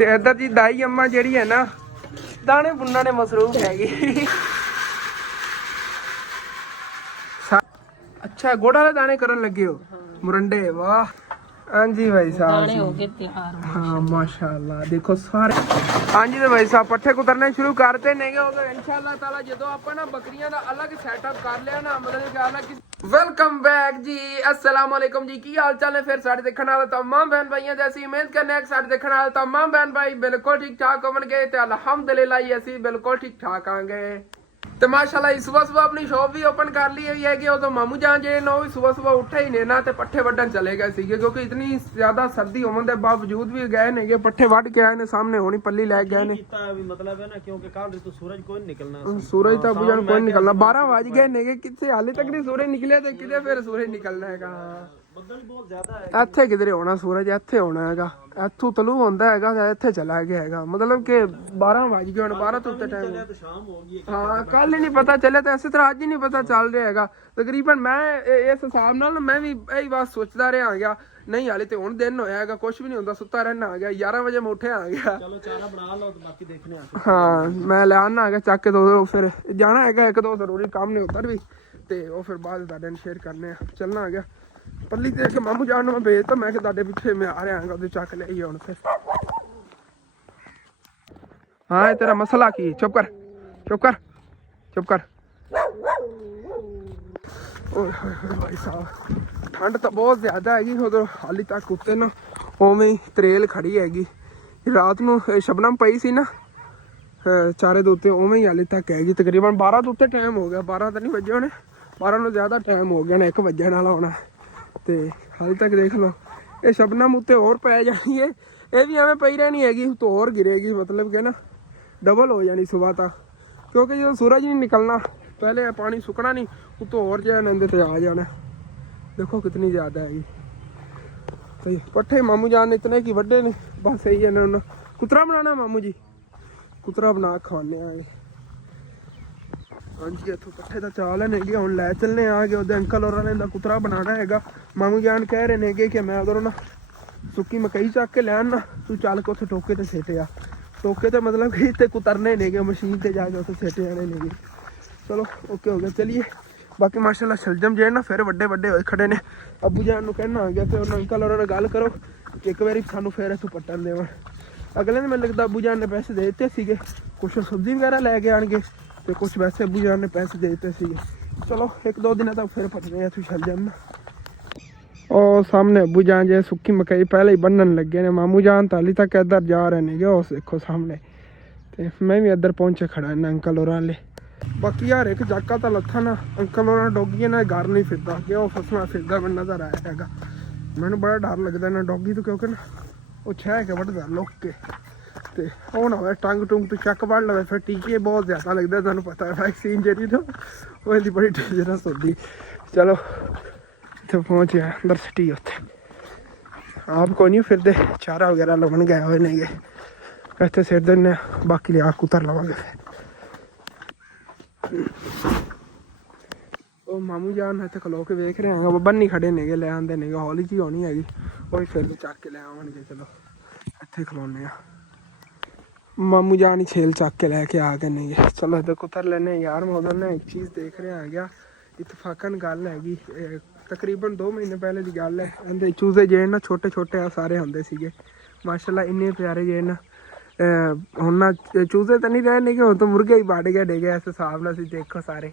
ਤੇ ਇੱਧਰ ਦੀ ਦਾਈ ਅੰਮਾ ਜਿਹੜੀ ਹੈ ਨਾ ਦਾਣੇ ਬੁੰਨਣ ਨੇ ਮਸਰੂਫ ਹੈਗੀ। अच्छा गुड़ वाले दाने करन लगे हो? मुरंडे वाह। हाँ जी भाई साहब दाने हो गए तैयार। हाँ माशाल्लाह देखो सारे। हाँ जी तो भाई साहब पट्ठे कुतरने शुरू करते नहीं गए इंशाल्लाह ताला जो आप ना बकरियां दा अलग सेटअप कर लिया ना मतलब कि अलग। वेलकम बैक जी अस्सलाम वालेकुम जी की हाल चाल है फिर सारे देखने वाले तमाम बहन भाइयों जैसी उम्मीद करने सारे देखने वाले तमाम बहन भाई बिल्कुल ठीक ठाक होंगे तो अल्हम्दुलिल्लाह असी बिल्कुल ठीक ठाक आंगे। तो माशाल्लाह सुबह सुबह अपनी शॉप भी ओपन कर ली हुई है कि उदो मामू जान जे ना भी सुबह सुबह उठे ही ने ना ते पट्ठे वड्डन चले गए थे क्योंकि इतनी ज्यादा सर्दी होने के बावजूद भी गए ने पट्ठे वड के आए ने सामने होनी पल्ली लै गए ने मतलब है ना क्योंकि कल तो सूरज कोई निकलना सूरज तो बुझन कोई निकलना 12 बज गए ने कितने हाले तक नहीं सूरज निकले ते किते फिर सूरज निकलना है ਬੱਦਲ ਬਹੁਤ ਜ਼ਿਆਦਾ ਹੈ ਇੱਥੇ ਕਿਧਰੇ ਹੋਣਾ ਸੂਰਜ ਇੱਥੇ ਹੋਣਾ ਹੈਗਾ ਇੱਥੋਂ ਤਲੂ ਹੁੰਦਾ ਹੈਗਾ ਤੇ ਇੱਥੇ ਚਲਾ ਗਿਆ ਹੈਗਾ ਮਤਲਬ ਕਿ 12 ਵਜ ਗਏ ਹੁਣ 12 ਤੋਂ ਉੱਤੇ ਟਾਈਮ ਸ਼ਾਮ ਹੋ ਗਈ ਹਾਂ ਕੱਲ ਹੀ ਨਹੀਂ ਪਤਾ ਚੱਲਿਆ ਤੇ ਇਸੇ ਤਰ੍ਹਾਂ ਅੱਜ ਹੀ ਨਹੀਂ ਪਤਾ ਚੱਲ ਰਿਹਾ ਹੈਗਾ ਤਕਰੀਬਨ ਮੈਂ ਇਸ ਹਿਸਾਬ ਨਾਲ ਮੈਂ ਵੀ ਇਹੀ ਬਾਤ ਸੋਚਦਾ ਰਿਹਾ ਗਿਆ ਨਹੀਂ ਹਾਲੇ ਤੇ ਹੁਣ ਦਿਨ ਹੋਇਆ ਹੈਗਾ ਕੁਝ ਵੀ ਨਹੀਂ ਹੁੰਦਾ ਸੁੱਤਾ ਰਹਿਣਾ ਆ ਗਿਆ 11 ਵਜੇ ਮੈਂ ਉੱਠਿਆ ਆ ਗਿਆ ਚਲੋ ਚਾਰਾ ਬਣਾ ਲਓ ਤੇ ਬਾਕੀ ਦੇਖਨੇ ਆ ਹਾਂ ਮੈਂ ਲੈ ਆਣਾ ਹੈਗਾ ਚੱਕ ਕੇ ਦੋ ਫਿਰ ਜਾਣਾ ਹੈਗਾ ਇੱਕ ਦੋ ਜ਼ਰੂਰੀ ਕੰਮ ਨੇ ਉੱਧਰ ਵੀ ਤੇ ਉਹ ਫਿਰ ਬਾਅਦ ਤੁਹਾਡੇ ਨਾਲ ਸ਼ੇਅਰ ਕਰਨੇ ਆ ਚੱਲਣਾ ਹੈਗਾ ਪੱਲੀ ਤੇ ਕਿ ਮਾਮੂ ਜਾਨ ਨੂੰ ਮੈਂ ਭੇਜ ਤਾ ਮੈਂ ਕਿ ਤੁਹਾਡੇ ਪਿੱਛੇ ਮੈਂ ਆ ਰਿਹਾ ਹਾਂਗਾ ਉਹਦੇ ਚੱਕ ਲੈ ਆਈ ਹੁਣ ਫਿਰ हाँ तेरा मसला की चुप कर चुप कर चुप कर ओए भाई साहब ठंड तो बहुत ज्यादा हैगी उधर हाली तक उत्ते ना उवें ही त्रेल खड़ी हैगी रात नूं शबनम पई सी ना चारे दे उत्ते उवें ही हाली तक हैगी तकरीबन 12 ਦੇ ਉੱਤੇ टाइम हो गया 12 तो नहीं बजे होने 12 ਨੂੰ ਜ਼ਿਆਦਾ टाइम हो गया ना 1 ਵਜਣ ਵਾਲਾ ਹੋਣਾ ਤੇ ਹਾਲੇ ਤੱਕ ਦੇਖ ਲਓ ਇਹ ਸ਼ਬਨਮ ਉੱਤੇ ਹੋਰ ਪੈ ਜਾਣੀ ਹੈ ਇਹ ਵੀ ਐਵੇਂ ਪਈ ਰਹਿਣੀ ਹੈਗੀ तो ਹੋਰ ਗਿਰੇਗੀ मतलब कि ना डबल हो जानी सुबह तक क्योंकि जो सूरज नहीं निकलना पहले पानी सुकना नहीं उतो और जो नंदे ते आ जाना देखो कितनी ज़्यादा है तो पट्ठे मामू जान इतने कि वड्डे ने बस यही है ना कुतरा बनाना मामू जी कुतरा बना खाने आए हाँ जी इतों पट्ठे का चाल है नहीं हम लै चलने आ गए उधर अंकल और ने कुतरा बनाना है मामू जान कह रहे ने कि मैं उधरों ना सुक्की मकई चक के लैन ना तू चल के उत्थे टोके ते सेटे आ टोके तो मतलब कि इतने कुतरने नहीं गए मशीन से जाके उसे सेटे जाने नहीं गए चलो ओके हो गया चलिए बाकी माशाल्लाह शलजम जो है ना फिर वड्डे वड्डे होए खड़े ने अबू जान नूं कहना आ गया कि उन्होंने अंकल और गल करो एक बारी सानू फिर इतों पट्टन देव अगले दिन मैंने लगता अबू जान ने पैसे दे दिते सीगे कुछ सब्जी वगैरह लैके आएंगे तो कुछ वैसे अबू जान ने पैसे दे दिते सीगे चलो 1-2 दिन तक फिर पटने इतों शलजम ना और सामने अबू जान जो सुक्की मकई पहले ही बनन लगे ने मामू जान तो हाली तक इधर जा रहे ने उस देखो सामने तो मैं भी इधर पहुंचे खड़ा है अंकल और बाकी यार एक जाका तो लथा ना अंकल और डॉगी ना घर नहीं फिरता कि वह फसला फिरदा मैं नजर आया है मैंने बड़ा डर लगता ना डॉगी तो क्योंकि ना वो छह के वढ़दा लुक के तो वो ना हो टंग टुंग तो चक वढ़ लवे फिर टीके बहुत ज़्यादा लगता तुहानू पता है वैक्सीन जी ना वो बड़ी डेंजरस होती चलो इतने पहुँच गया अंदर सिटी उत्थे आप कोई नहीं फिर चारा वगैरह लवन गए हुए नहीं गए इतने सिर देने बाकी लिया कुतर लवांगे फिर मामू जान इतने खलो के वेख रहे हैं बन्नी खड़े नहीं ले आते नहीं हौली जी होनी हैगी वही फिर चक के ले आवे चलो इतने खलोने मामू जान ही छेल चक के लैके आ गए नहीं चलो इधर कुतर लेने यार मैं उधर ने एक चीज़ देख रहे हैं गया इतफाकन गल हैगी तकरीबन 2 महीने पहले की गल है इहदे चूजे जे ना छोटे छोटे आ सारे होंदे सीगे माशाल्लाह इन्ने प्यारे जे ना हुण ना चूजे तो नहीं रहे कि हुण तो मुर्गे ही बढ़ गए डेगे इस हिसाब नाल देखो सारे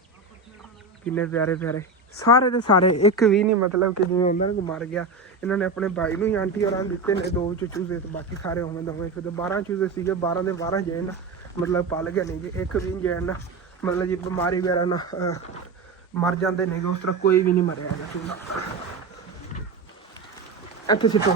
किन्ने प्यारे प्यारे सारे के सारे एक भी नहीं मतलब कि जिवें हुंदा ना मर गया इन्होंने अपने भाई नूं ही आंटी होरां दित्ते ने 2 चूजे तो बाकी सारे उवें दवें फिर 12 चूजे सीगे 12 दे 12 जे ना मतलब पल गए नहीं जी एक भी जे ना मतलब जी बीमारी वगैरह ना मर जाते नहीं उस तरह कोई भी नहीं मरिया है चूल्हा इतने सिटो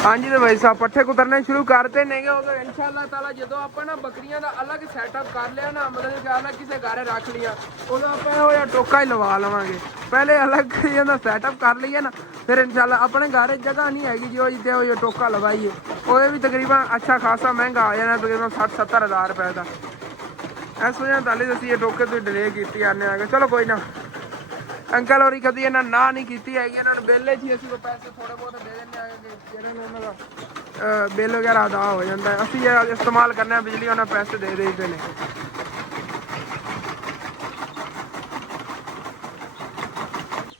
हाँ जी तो भाई साहब पट्ठे कुतरने शुरू करते नहीं गए इंशाल्लाह ताला जो आप ना बकरियां का अलग सैटअप कर लिया ना मतलब कि अलग किसी घर रख लिया उदों आप टोका ही लवा लवेंगे पहले अलग सैटअप कर लीए ना फिर इंशाल्लाह अपने घर जगह नहीं हैगी जो जितने टोका लवाइए वो भी तकरीबन अच्छा खासा महंगा आ जाना तकरीबन 60-70 हज़ार रुपए का इस वजह ताली असीं ये टोके तो डिले की आने आ गए चलो कोई ना ਅੰਕਲ ਹੋਰੀ ਕਦੀ ਇਹਨਾਂ ਨਾ ਨਹੀਂ ਕੀਤੀ ਹੈਗੀ, ਇਹਨਾਂ ਨੂੰ ਬਿੱਲ 'ਚ ਹੀ ਅਸੀਂ ਉਹ ਪੈਸੇ ਥੋੜੇ ਬਹੁਤ ਦੇ ਦਿੰਦੇ ਆ ਕਿ ਜਿਹੜੇ ਨੇ ਉਹਨਾਂ ਦਾ ਬਿੱਲ ਵਗੈਰਾ ਅਦਾ ਹੋ ਜਾਂਦਾ ਹੈ। ਅਸੀਂ ਇਹ ਇਸਤੇਮਾਲ ਕਰਨੇ ਆ ਬਿਜਲੀ, ਉਹਨਾਂ ਪੈਸੇ ਦੇ ਦੇਈਦੇ ਨੇ।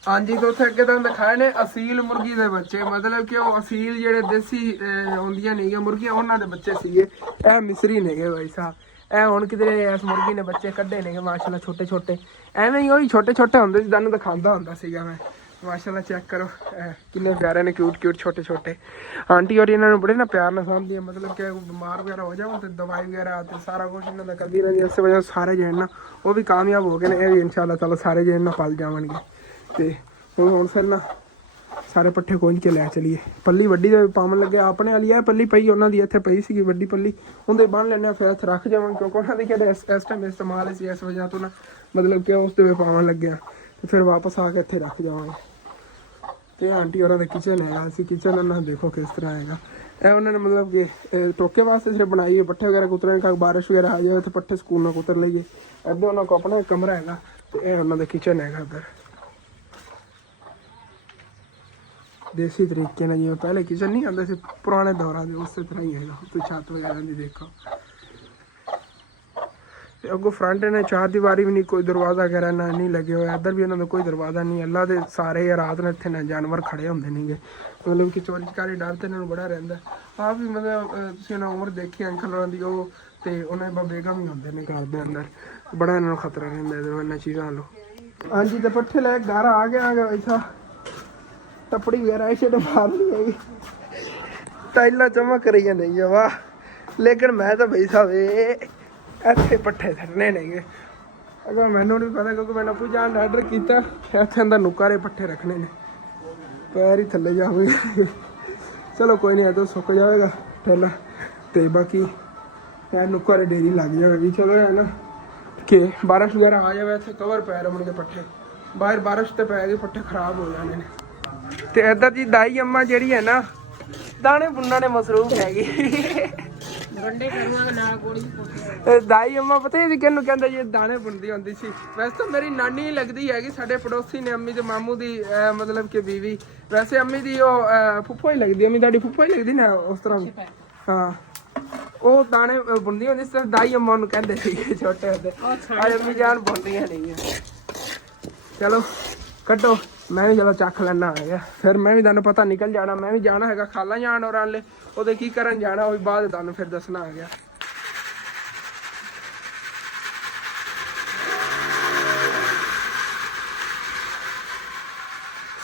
ਹਾਂਜੀ ਤਾਂ ਉੱਥੇ ਅੱਗੇ ਤੁਹਾਨੂੰ ਦਿਖਾਏ ਨੇ ਅਸੀਲ ਮੁਰਗੀ ਦੇ ਬੱਚੇ, ਮਤਲਬ ਕਿ ਉਹ ਅਸੀਲ ਜਿਹੜੇ ਦੇਸੀ ਹੁੰਦੀਆਂ ਨੇਗੀਆਂ ਮੁਰਗੀਆਂ, ਉਹਨਾਂ ਦੇ ਬੱਚੇ ਸੀਗੇ। ਇਹ ਮਿਸਰੀ ਨੇਗੇ ਭਾਈ ਸਾਹਿਬ, ਇਹ ਹੁਣ ਕਿਧਰੇ ਇਸ ਮੁਰਗੀ ਨੇ ਬੱਚੇ ਕੱਢੇ ਨੇਗੇ ਮਾਸ਼ਾਅੱਲਾ, ਛੋਟੇ ਛੋਟੇ ਐਵੇਂ ਹੀ ਉਹੀ ਛੋਟੇ ਛੋਟੇ ਹੁੰਦੇ ਸੀ, ਤੁਹਾਨੂੰ ਦਿਖਾਉਂਦਾ ਹੁੰਦਾ ਸੀਗਾ ਮੈਂ। ਮਾਸ਼ਾਅੱਲਾ ਚੈੱਕ ਕਰੋ ਕਿੰਨੇ ਪਿਆਰੇ ਨੇ, ਕਿਊਟ ਕਿਊਟ ਛੋਟੇ ਛੋਟੇ। ਆਂਟੀ ਔਰ ਇਹਨਾਂ ਨੂੰ ਬੜੇ ਨਾ ਪਿਆਰ ਨਾਲ ਸਾਂਭਦੀ ਹੈ, ਮਤਲਬ ਕਿ ਬਿਮਾਰ ਵਗੈਰਾ ਹੋ ਜਾਓ ਤੇ ਦਵਾਈ ਵਗੈਰਾ ਤੇ ਸਾਰਾ ਕੁਝ ਇਹਨਾਂ ਦਾ ਕਰਦੀ ਰਹਿੰਦੀ। ਇਸ ਵਜ੍ਹਾ ਸਾਰੇ ਜਿਹੜੇ ਨਾ ਉਹ ਵੀ ਕਾਮਯਾਬ ਹੋ ਗਏ ਨੇ, ਇਹ ਵੀ ਇਨਸ਼ਾਅੱਲਾ ਚਲੋ ਸਾਰੇ ਜਿਹੜੇ ਨਾ ਪਲ ਜਾਵਣਗੇ। ਤੇ ਹੁਣ ਫਿਰ ਨਾ ਸਾਰੇ ਪੱਠੇ ਖੋਜ ਕੇ ਲੈ ਚਲੀਏ। ਪੱਲੀ ਵੱਡੀ ਦੇ ਪਾਵਣ ਲੱਗੇ, ਆਪਣੇ ਵਾਲੀ ਆ ਪੱਲੀ ਪਈ ਉਹਨਾਂ ਦੀ ਇੱਥੇ ਪਈ ਸੀਗੀ ਵੱਡੀ ਪੱਲੀ, ਉਹਦੇ ਬੰਨ ਲੈਣੇ ਫਿਰ ਇੱਥੇ ਰੱਖ ਜਾਵਾਂਗੇ, ਕਿਉਂਕਿ ਉਹਨਾਂ ਦੀ ਕਿਹੜੇ ਇਸ ਟਾਈਮ ਇਸਤੇਮਾਲ ਸੀ, ਇਸ ਵਜ੍ਹਾ ਤੋਂ ਨਾ ਮਤਲਬ ਕਿ ਉਸ ਦੇ ਪਾਵਣ ਲੱਗਿਆ ਤੇ ਫਿਰ ਵਾਪਸ ਆ ਕੇ ਇੱਥੇ ਰੱਖ ਜਾਵਾਂਗੇ। ਤੇ ਆਂਟੀ ਹੋਰਾਂ ਦਾ ਕਿਚਨ ਹੈਗਾ, ਅਸੀਂ ਕਿਚਨ ਨਾਲ ਦੇਖੋ ਕਿਸ ਤਰ੍ਹਾਂ ਹੈਗਾ। ਇਹ ਉਹਨਾਂ ਨੇ ਮਤਲਬ ਕਿ ਟੋਕੇ ਵਾਸਤੇ ਸਿਰਫ ਬਣਾਈ ਹੈ, ਪੱਠੇ ਵਗੈਰਾ ਕੁਤਰਨ ਕਾ ਬਾਰਿਸ਼ ਵਗੈਰਾ ਆ ਜਾਏ ਤੇ ਪੱਠੇ ਸਕੂਲ ਨਾਲ ਕੁਤਰ ਲਈਏ। ਇੱਧਰ ਉਹਨਾਂ ਕੋਲ ਆਪਣਾ ਕਮਰਾ ਹੈਗਾ ਤੇ ਇਹ ਉਹਨਾਂ ਦਾ ਕਿਚਨ ਹੈਗਾ ਇੱਧਰ। ਦੇਸੀ ਤਰੀਕੇ ਨਾਲ ਜਿਵੇਂ ਪਹਿਲੇ ਕਿਚਨ ਨਹੀਂ ਆਉਂਦਾ ਸੀ ਪੁਰਾਣੇ ਦੌਰਾਂ ਦੇ, ਉਸੇ ਤਰ੍ਹਾਂ ਹੀ ਹੈਗਾ। ਤੇ ਛੱਤ ਵਗੈਰਾ ਦੀ ਦੇਖੋ, ਤੇ ਅੱਗੋਂ ਫਰੰਟ ਨੇ ਚਾਰ ਦੀਵਾਰੀ ਵੀ ਨਹੀਂ, ਕੋਈ ਦਰਵਾਜ਼ਾ ਵਗੈਰਾ ਨਾ ਨਹੀਂ ਲੱਗੇ ਹੋਇਆ। ਇੱਧਰ ਵੀ ਉਹਨਾਂ ਦਾ ਕੋਈ ਦਰਵਾਜ਼ਾ ਨਹੀਂ। ਅੱਲਾ ਦੇ ਸਾਰੇ ਰਾਤ ਨੂੰ ਇੱਥੇ ਨਾ ਜਾਨਵਰ ਖੜੇ ਹੁੰਦੇ ਨੇਗੇ, ਮਤਲਬ ਕਿ ਚੋਰੀ ਚਕਾਰੀ ਡਰ ਤੇ ਇਹਨਾਂ ਨੂੰ ਬੜਾ ਰਹਿੰਦਾ। ਆਹ ਵੀ ਮਤਲਬ ਤੁਸੀਂ ਉਹਨਾਂ ਉਮਰ ਦੇਖੀ ਅੰਕਲ ਹੋਰਾਂ ਦੀ, ਉਹ ਤੇ ਉਹਨਾਂ ਦੇ ਬੇਗਮ ਹੀ ਹੁੰਦੇ ਨੇ ਘਰ ਦੇ ਅੰਦਰ, ਬੜਾ ਇਹਨਾਂ ਨੂੰ ਖਤਰਾ ਰਹਿੰਦਾ ਇਹਨਾਂ ਚੀਜ਼ਾਂ ਵੱਲੋਂ। ਹਾਂਜੀ ਤੇ ਪੱਠੇ ਲੈ ਘਰ ਆ ਗਿਆ ਐਸਾ ਟੱਪੜੀ ਵਗੈਰਾ ਛੇੜ ਮਾਰ ਲਈ ਹੈਗੀ, ਟਾਈਲਾਂ ਚਮਕ ਰਹੀਆਂ ਨਹੀਂ ਵਾਹ। ਲੇਕਿਨ ਮੈਂ ਤਾਂ ਬਈ ਸਾਹਿਬ ਇੱਥੇ ਪੱਠੇ ਛੱਡਣੇ ਨੇਗੇ, ਅਗਰ ਮੈਨੂੰ ਨਹੀਂ ਪਤਾ ਕਿਉਂਕਿ ਮੈਨੂੰ ਕੋਈ ਜਾਣ ਆਰਡਰ ਕੀਤਾ ਇੱਥੇ ਅੰਦਰ ਨੁਕਾਰੇ ਪੱਠੇ ਰੱਖਣੇ ਨੇ, ਪੈਰ ਹੀ ਥੱਲੇ ਜਾਵੇਗਾ। ਚਲੋ ਕੋਈ ਨਹੀਂ, ਤਾਂ ਸੁੱਕ ਜਾਵੇਗਾ ਠੇਲਾ ਤੇ ਬਾਕੀ ਇਹ ਨੁਕਾਰੇ ਡੇਰੀ ਲੱਗ ਜਾਵੇਗੀ। ਚਲੋ ਹੈ ਨਾ ਕਿ ਬਾਰਿਸ਼ ਵਗੈਰਾ ਆ ਜਾਵੇ ਇੱਥੇ ਕਵਰ ਪੈ ਰਮਣਗੇ ਪੱਠੇ, ਬਾਹਰ ਬਾਰਿਸ਼ ਤੇ ਪੈ ਗਈ ਪੱਠੇ ਖਰਾਬ ਹੋ ਜਾਣੇ ਨੇ। ਤੇ ਇੱਧਰ ਦੀ ਦਾਈ ਅੰਮਾ ਜਿਹੜੀ ਹੈ ਨਾ ਦਾਣੇ ਬੁੰਨਣ ਨੇ ਮਸਰੂਫ ਹੈਗੀ। ਦਾਈ ਅੰਮਾ ਪਤਾ ਇਹਦੀ ਕਿਹਨੂੰ ਕਹਿੰਦੇ ਜੀ, ਦਾਣੇ ਬੁਣਦੀ ਹੁੰਦੀ ਸੀ। ਵੈਸੇ ਤਾਂ ਮੇਰੀ ਨਾਨੀ ਲੱਗਦੀ ਹੈਗੀ, ਸਾਡੇ ਪੜੋਸੀ ਨੇ ਅੰਮੀ ਤੇ ਮਾਮੂ ਦੀ ਮਤਲਬ ਕਿ ਬੀਵੀ। ਵੈਸੇ ਅੰਮੀ ਦੀ ਉਹ ਫੁੱਫੋ ਹੀ ਲੱਗਦੀ, ਅੰਮੀ ਤੁਹਾਡੀ ਫੁੱਫੋ ਹੀ ਲੱਗਦੀ ਨਾ ਉਸ ਤਰ੍ਹਾਂ। ਹਾਂ ਉਹ ਦਾਣੇ ਬੁਣਦੀ ਹੁੰਦੀ ਸੀ, ਦਾਈ ਅੰਮਾ ਨੂੰ ਕਹਿੰਦੇ ਸੀ ਛੋਟੇ ਹੁੰਦੇ। ਅੱਜ ਅੰਮੀ ਜਾਨ ਬੁਣਦੀਆਂ ਨਹੀਂ ਹੈ। ਚਲੋ ਕੱਟੋ, ਮੈਂ ਵੀ ਚਲੋ ਚੱਖ ਲੈਣਾ ਹੈਗਾ, ਫਿਰ ਮੈਂ ਵੀ ਤੁਹਾਨੂੰ ਪਤਾ ਨਿਕਲ ਜਾਣਾ। ਮੈਂ ਵੀ ਜਾਣਾ ਹੈਗਾ ਖਾਲਾ ਜਾਣ ਔਰ ਆਲੇ ਉਹਦੇ ਕੀ ਕਰਨ ਜਾਣਾ, ਉਹ ਵੀ ਬਾਅਦ ਤੁਹਾਨੂੰ ਫਿਰ ਦੱਸਣਾ ਆ ਗਿਆ।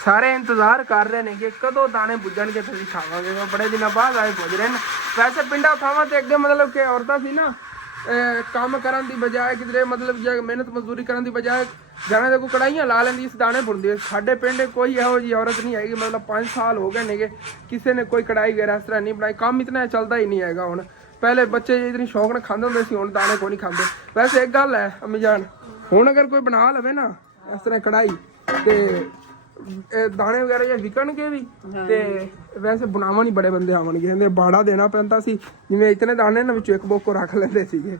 ਸਾਰੇ ਇੰਤਜ਼ਾਰ ਕਰ ਰਹੇ ਨੇ ਕਿ ਕਦੋਂ ਦਾਣੇ ਪੁੱਜਣਗੇ ਤੇ ਅਸੀਂ ਖਾਵਾਂਗੇ। ਬੜੇ ਦਿਨਾਂ ਬਾਅਦ ਆਏ ਪੁੱਜ ਰਹੇ ਨੇ। ਵੈਸੇ ਪਿੰਡਾਂ ਥਾਵਾਂ ਤੇ ਅੱਗੇ ਮਤਲਬ ਕਿ ਔਰਤਾਂ ਸੀ ਨਾ ਕੰਮ ਕਰਨ ਦੀ ਬਜਾਏ ਕਿਧਰੇ ਮਤਲਬ ਜੇ ਮਿਹਨਤ ਮਜ਼ਦੂਰੀ ਕਰਨ ਦੀ ਬਜਾਏ ਜਾਣਾ ਤੇ ਕੋਈ ਕੜਾਈਆਂ ਲਾ ਲੈਂਦੀ ਸੀ, ਦਾਣੇ ਬੁਣਦੀ। ਸਾਡੇ ਪਿੰਡ ਕੋਈ ਇਹੋ ਜਿਹੀ ਔਰਤ ਨਹੀਂ ਹੈਗੀ, ਮਤਲਬ 5 ਸਾਲ ਹੋ ਗਏ ਨੇਗੇ ਕਿਸੇ ਨੇ ਕੋਈ ਕੜਾਈ ਵਗੈਰਾ ਇਸ ਤਰ੍ਹਾਂ ਨਹੀਂ ਬਣਾਈ। ਕੰਮ ਇਤਨਾ ਚੱਲਦਾ ਹੀ ਨਹੀਂ ਹੈਗਾ ਹੁਣ। ਪਹਿਲੇ ਬੱਚੇ ਇਤਨੀ ਸ਼ੌਕ ਨਾਲ ਖਾਂਦੇ ਹੁੰਦੇ ਸੀ, ਹੁਣ ਦਾਣੇ ਕੋਈ ਨਹੀਂ ਖਾਂਦੇ। ਵੈਸੇ ਇੱਕ ਗੱਲ ਹੈ ਅੰਮੀ ਜਾਨ, ਹੁਣ ਅਗਰ ਕੋਈ ਬਣਾ ਲਵੇ ਨਾ ਇਸ ਤਰ੍ਹਾਂ ਕੜਾਈ ਤੇ ਦਾਣੇ ਵਗੈਰਾ ਜੇ ਵਿਕਣਗੇ ਵੀ ਤੇ ਵੈਸੇ ਬਣਾਵਣ ਹੀ ਬੜੇ ਬੰਦੇ ਆਵਣਗੇ। ਕਹਿੰਦੇ ਬਾੜਾ ਦੇਣਾ ਪੈਂਦਾ ਸੀ, ਜਿਵੇਂ ਇਤਨੇ ਦਾਣੇ ਨਾ ਵਿੱਚੋਂ ਇੱਕ ਬੋਕੋ ਰੱਖ ਲੈਂਦੇ ਸੀਗੇ।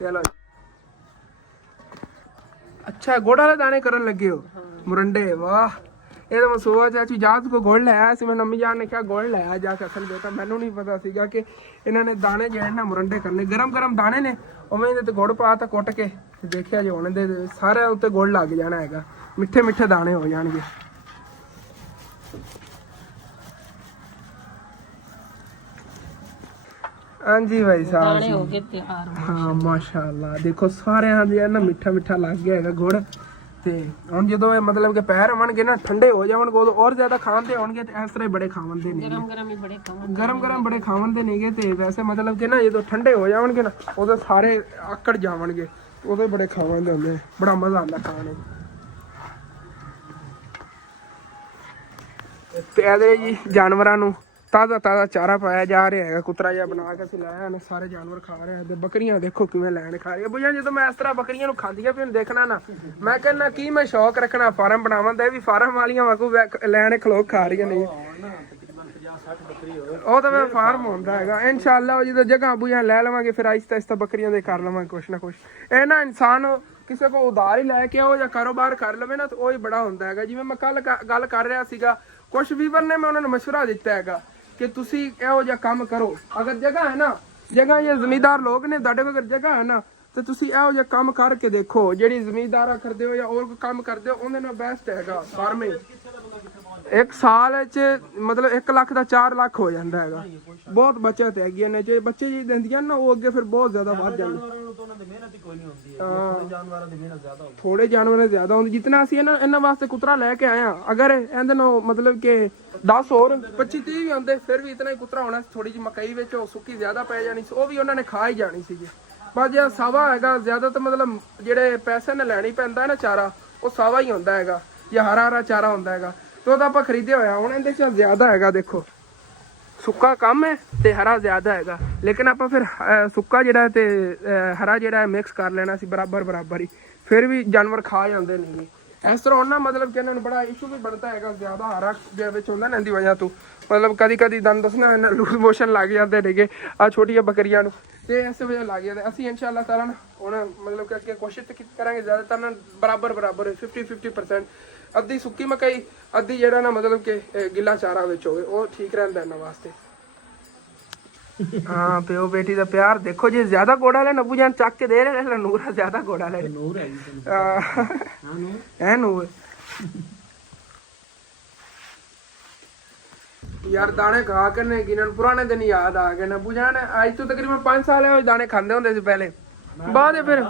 ਚਲੋ ਅੱਛਾ ਗੋੜ ਵਾਲੇ ਦਾਣੇ ਕਰਨ ਲੱਗੇ ਹੋ ਮੁਰੰਡੇ, ਵਾਹ। ਇਹ ਤਾਂ ਮੈਂ ਸੁਬਹ ਚਾਚੀ ਜਾਤ ਕੋ ਗੋੜ ਲੈ ਆਇਆ ਸੀ, ਮੈਂ ਅੰਮੀ ਜਾਨ ਨੇ ਕਿਹਾ ਗੋੜ ਲੈ ਆ ਜਾ ਕੇ। ਅਸਲ ਬੇਟਾ ਮੈਨੂੰ ਨਹੀਂ ਪਤਾ ਸੀਗਾ ਕਿ ਇਹਨਾਂ ਨੇ ਦਾਣੇ ਜਿਹੜੇ ਨਾ ਮੁਰੰਡੇ ਕਰਨੇ। ਗਰਮ ਗਰਮ ਦਾਣੇ ਨੇ, ਉਵੇਂ ਇਹਦੇ ਤੇ ਗੁੜ ਪਾ ਤਾ ਕੁੱਟ ਕੇ, ਦੇਖਿਆ ਜੇ ਹੁਣ ਦੇ ਸਾਰਿਆਂ ਉੱਤੇ ਗੁੜ ਲੱਗ ਜਾਣਾ ਹੈਗਾ, ਮਿੱਠੇ ਮਿੱਠੇ ਦਾਣੇ ਹੋ ਜਾਣਗੇ। ਹਾਂਜੀ ਭਾਈ ਸਾਹਿਬ ਦਾਣੇ ਹੋ ਗਏ ਤਿਆਰ। ਹਾਂ ਮਾਸ਼ਾਅੱਲਾ ਦੇਖੋ ਸਾਰਿਆਂ ਦੇ ਨਾ ਮਿੱਠਾ ਮਿੱਠਾ ਲੱਗ ਗਿਆ ਹੈਗਾ ਗੁੜ। ਤੇ ਹੁਣ ਜਦੋਂ ਇਹ ਮਤਲਬ ਕਿ ਪੈਰ ਆਉਣਗੇ ਨਾ ਠੰਡੇ ਹੋ ਜਾਣਗੇ ਉਦੋਂ ਹੋਰ ਜ਼ਿਆਦਾ ਖਾਂਦੇ ਹੋਣਗੇ ਤੇ ਇਸ ਤਰ੍ਹਾਂ ਹੀ ਬੜੇ ਖਾਵੰਦੇ ਨੇ। ਗਰਮ ਗਰਮ ਬੜੇ ਖਾਵੰਦੇ ਨੇਗੇ। ਤੇ ਵੈਸੇ ਮਤਲਬ ਕਿ ਨਾ ਜਦੋਂ ਠੰਡੇ ਹੋ ਜਾਣਗੇ ਨਾ ਉਦੋਂ ਸਾਰੇ ਆਕੜ ਜਾਵਣਗੇ, ਉਦੋਂ ਬੜੇ ਖਾਵੰਦੇ ਹੁੰਦੇ, ਬੜਾ ਮਜ਼ਾ ਆਉਂਦਾ ਖਾਣ ਨੂੰ। ਤੇ ਇਹਦੇ ਜੀ ਜਾਨਵਰਾਂ ਨੂੰ ਤਾਜ਼ਾ ਤਾਜ਼ਾ ਚਾਰਾ ਪਾਇਆ ਜਾ ਰਿਹਾ ਹੈਗਾ, ਕੁਤਰਾ ਜਿਹਾ ਬਣਾ ਕੇ ਅਸੀਂ ਲਾਇਆ ਨੇ, ਸਾਰੇ ਜਾਨਵਰ ਖਾ ਰਹੇ ਤੇ ਬੱਕਰੀਆਂ ਦੇਖੋ ਕਿਵੇਂ ਲੈਣ ਖਾ ਰਹੀਆਂ। ਬੁਝਾ ਜਦੋਂ ਮੈਂ ਇਸ ਤਰ੍ਹਾਂ ਬੱਕਰੀਆਂ ਨੂੰ ਖਾਂਦੀਆਂ ਫਿਰ ਦੇਖਣਾ ਨਾ, ਮੈਂ ਕਹਿੰਦਾ ਕੀ ਮੈਂ ਸ਼ੌਕ ਰੱਖਣਾ ਫਾਰਮ ਬਣਾਵਾਂ ਦਾ, ਇਹ ਵੀ ਫਾਰਮ ਵਾਲੀਆਂ ਵਾਂਗੂ ਲੈਣ ਖਲੋ ਖਾ ਰਹੀਆਂ ਨੇ। ਉਹ ਤਾਂ ਮੈਂ ਫਾਰਮ ਹੁੰਦਾ ਹੈਗਾ ਇਨਸ਼ਾਅੱਲਾ, ਉਹ ਜਦੋਂ ਜਗ੍ਹਾ ਬੁਝਾ ਲੈ ਲਵਾਂਗੇ ਫਿਰ ਆਹਿਸਤਾ ਆਹਿਸਤਾ ਬੱਕਰੀਆਂ ਦੇ ਕਰ ਲਵਾਂਗੇ ਕੁਛ ਨਾ ਕੁਛ। ਇਹ ਨਾ ਇਨਸਾਨ ਕਿਸੇ ਕੋ ਉਧਾਰ ਹੀ ਲੈ ਕੇ ਆਓ ਜਾਂ ਕਾਰੋਬਾਰ ਕਰ ਲਵੇ ਨਾ ਤਾਂ ਉਹ ਹੀ ਬੜਾ ਹੁੰਦਾ ਹੈਗਾ। ਜਿਵੇਂ ਮੈਂ ਕੱਲ ਗੱਲ ਕਰ ਰਿਹਾ ਸੀਗਾ, ਕੁਛ ਵੀਵਰ ਨੇ ਮੈਂ ਉਹਨਾਂ ਨੂੰ ਮਸ਼ਵਰਾ ਦਿੱਤਾ ਹੈਗਾ ਕਿ ਤੁਸੀਂ ਇਹੋ ਜਿਹਾ ਕੰਮ ਕਰੋ। ਅਗਰ ਜਗ੍ਹਾ ਹੈ ਨਾ, ਜਗ੍ਹਾ ਇਹ ਜ਼ਮੀਂਦਾਰ ਲੋਕ ਨੇ ਤੁਹਾਡੇ ਕੋਲ, ਅਗਰ ਜਗ੍ਹਾ ਹੈ ਨਾ ਤੇ ਤੁਸੀਂ ਇਹੋ ਜਿਹਾ ਕੰਮ ਕਰਕੇ ਦੇਖੋ। ਜਿਹੜੀ ਜ਼ਮੀਂਦਾਰਾ ਕਰਦੇ ਹੋ ਜਾਂ ਹੋਰ ਕੋਈ ਕੰਮ ਕਰਦੇ ਹੋ, ਉਹਦੇ ਨਾਲ ਬੈਸਟ ਹੈਗਾ ਫਾਰਮਿੰਗ। ਇੱਕ ਸਾਲ ਚ ਮਤਲਬ 1 ਲੱਖ ਦਾ 4 ਲੱਖ ਹੋ ਜਾਂਦਾ ਹੈਗਾ। ਬਹੁਤ ਬਚਤ ਹੈਗੀ ਨੇ। ਜੇ ਬੱਚੇ ਜੀ ਦਿੰਦੀਆਂ ਨਾ ਉਹ ਅੱਗੇ ਫਿਰ ਬਹੁਤ ਜ਼ਿਆਦਾ ਵੱਧ ਜਾਂਦੇ। ਥੋੜੇ ਜਾਨਵਰਾਂ ਦੀ ਜ਼ਿਆਦਾ ਹੁੰਦੀ। ਜਿਤਨਾ ਅਸੀਂ ਇਹਨਾਂ ਵਾਸਤੇ ਕੁਤਰਾ ਲੈ ਕੇ ਆਏ ਆ, ਅਗਰ ਇਹਦੇ ਨਾਲ ਮਤਲਬ ਕਿ 10 ਹੋਰ 25-30 ਵੀ ਹੁੰਦੇ ਫਿਰ ਵੀ ਇਤਨਾ ਹੀ ਕੁਤਰਾ ਹੋਣਾ। ਥੋੜੀ ਜਿਹੀ ਮਕਈ ਵਿੱਚ ਉਹ ਸੁੱਕੀ ਜ਼ਿਆਦਾ ਪੈ ਜਾਣੀ ਸੀ, ਉਹ ਵੀ ਉਹਨਾਂ ਨੇ ਖਾ ਹੀ ਜਾਣੀ ਸੀਗੀ। ਪਰ ਜਿਹੜਾ ਸਾਵਾ ਹੈਗਾ ਜ਼ਿਆਦਾ ਤਾਂ ਮਤਲਬ ਜਿਹੜੇ ਪੈਸੇ ਨਾਲ ਲੈਣੀ ਪੈਂਦਾ ਨਾ ਚਾਰਾ, ਉਹ ਸਾਵਾ ਹੀ ਹੁੰਦਾ ਹੈਗਾ ਜਾਂ ਹਰਾ ਚਾਰਾ ਹੁੰਦਾ ਹੈਗਾ। ਤੇ ਉਹਦਾ ਆਪਾਂ ਖਰੀਦਿਆ ਹੋਇਆ। ਹੁਣ ਇਹਦੇ ਚ ਜ਼ਿਆਦਾ ਹੈਗਾ, ਦੇਖੋ ਸੁੱਕਾ ਕੰਮ ਹੈ ਤੇ ਹਰਾ ਜ਼ਿਆਦਾ ਹੈਗਾ। ਲੇਕਿਨ ਆਪਾਂ ਫਿਰ ਸੁੱਕਾ ਜਿਹੜਾ ਤੇ ਹਰਾ ਜਿਹੜਾ ਮਿਕਸ ਕਰ ਲੈਣਾ ਸੀ ਬਰਾਬਰ ਹੀ, ਫਿਰ ਵੀ ਜਾਨਵਰ ਖਾ ਜਾਂਦੇ ਨੇ। ਇਸ ਤਰ੍ਹਾਂ ਉਹਨਾਂ ਮਤਲਬ ਕਿ ਇਹਨਾਂ ਨੂੰ ਬੜਾ ਇਸ਼ੂ ਵੀ ਬਣਦਾ ਹੈਗਾ ਜ਼ਿਆਦਾ ਹਰਾ ਦੇ ਵਿੱਚ ਹੁੰਦਾ ਨਾ, ਇਹਦੀ ਵਜ੍ਹਾ ਤੋਂ ਮਤਲਬ ਕਦੀ ਤੁਹਾਨੂੰ ਦੱਸਣਾ ਇਹਨਾਂ ਲੂਜ਼ ਮੋਸ਼ਨ ਲੱਗ ਜਾਂਦੇ ਨੇਗੇ ਆ ਛੋਟੀਆਂ ਬੱਕਰੀਆਂ ਨੂੰ, ਤੇ ਇਸ ਵਜ੍ਹਾ ਲੱਗ ਜਾਂਦੇ। ਅਸੀਂ ਇਨਸ਼ਾਅੱਲਾ ਤਾਲਾ ਹੁਣ ਮਤਲਬ ਕਿ ਅੱਗੇ ਕੋਸ਼ਿਸ਼ ਕਰਾਂਗੇ ਜ਼ਿਆਦਾਤਰ ਨਾ ਬਰਾਬਰ 50-50% ਅੱਧੀ ਸੁੱਕੀ ਮਕਈ, ਅੱਧੀ ਜਿਹੜਾ ਨਾ ਮਤਲਬ ਕਿ ਗਿੱਲਾ ਚਾਰਾ ਵਿੱਚ ਹੋਵੇ, ਉਹ ਠੀਕ ਰਹਿੰਦਾ ਇਹਨਾਂ ਵਾਸਤੇ। ਹਾਂ ਪਿਓ ਬੇਟੀ ਦਾ ਪਿਆਰ ਦੇਖੋ। ਜੇ ਜ਼ਿਆਦਾ ਗੋੜਾ ਲੈ ਨੱਬੂ ਜਾਨ ਚੱਕ ਕੇ ਦੇ ਰਹੇ, ਨੂਰ ਜ਼ਿਆਦਾ ਗੋੜਾ ਲੈ ਨੂਰ ਹੈ ਨੂਰ ਯਾਰ। ਦਾਣੇ ਖਾ ਕੇ ਨੇ ਗਿਣਨ ਪੁਰਾਣੇ ਦਿਨ ਯਾਦ ਆ ਗਏ। ਨੱਬੂ ਜਾਨ ਅੱਜ ਤੋਂ ਤਕਰੀਬਨ 5 ਸਾਲ ਹੋਏ ਦਾਣੇ ਖਾਂਦੇ ਹੁੰਦੇ ਸੀ ਪਹਿਲੇ। ਬਾਅਦ ਫਿਰ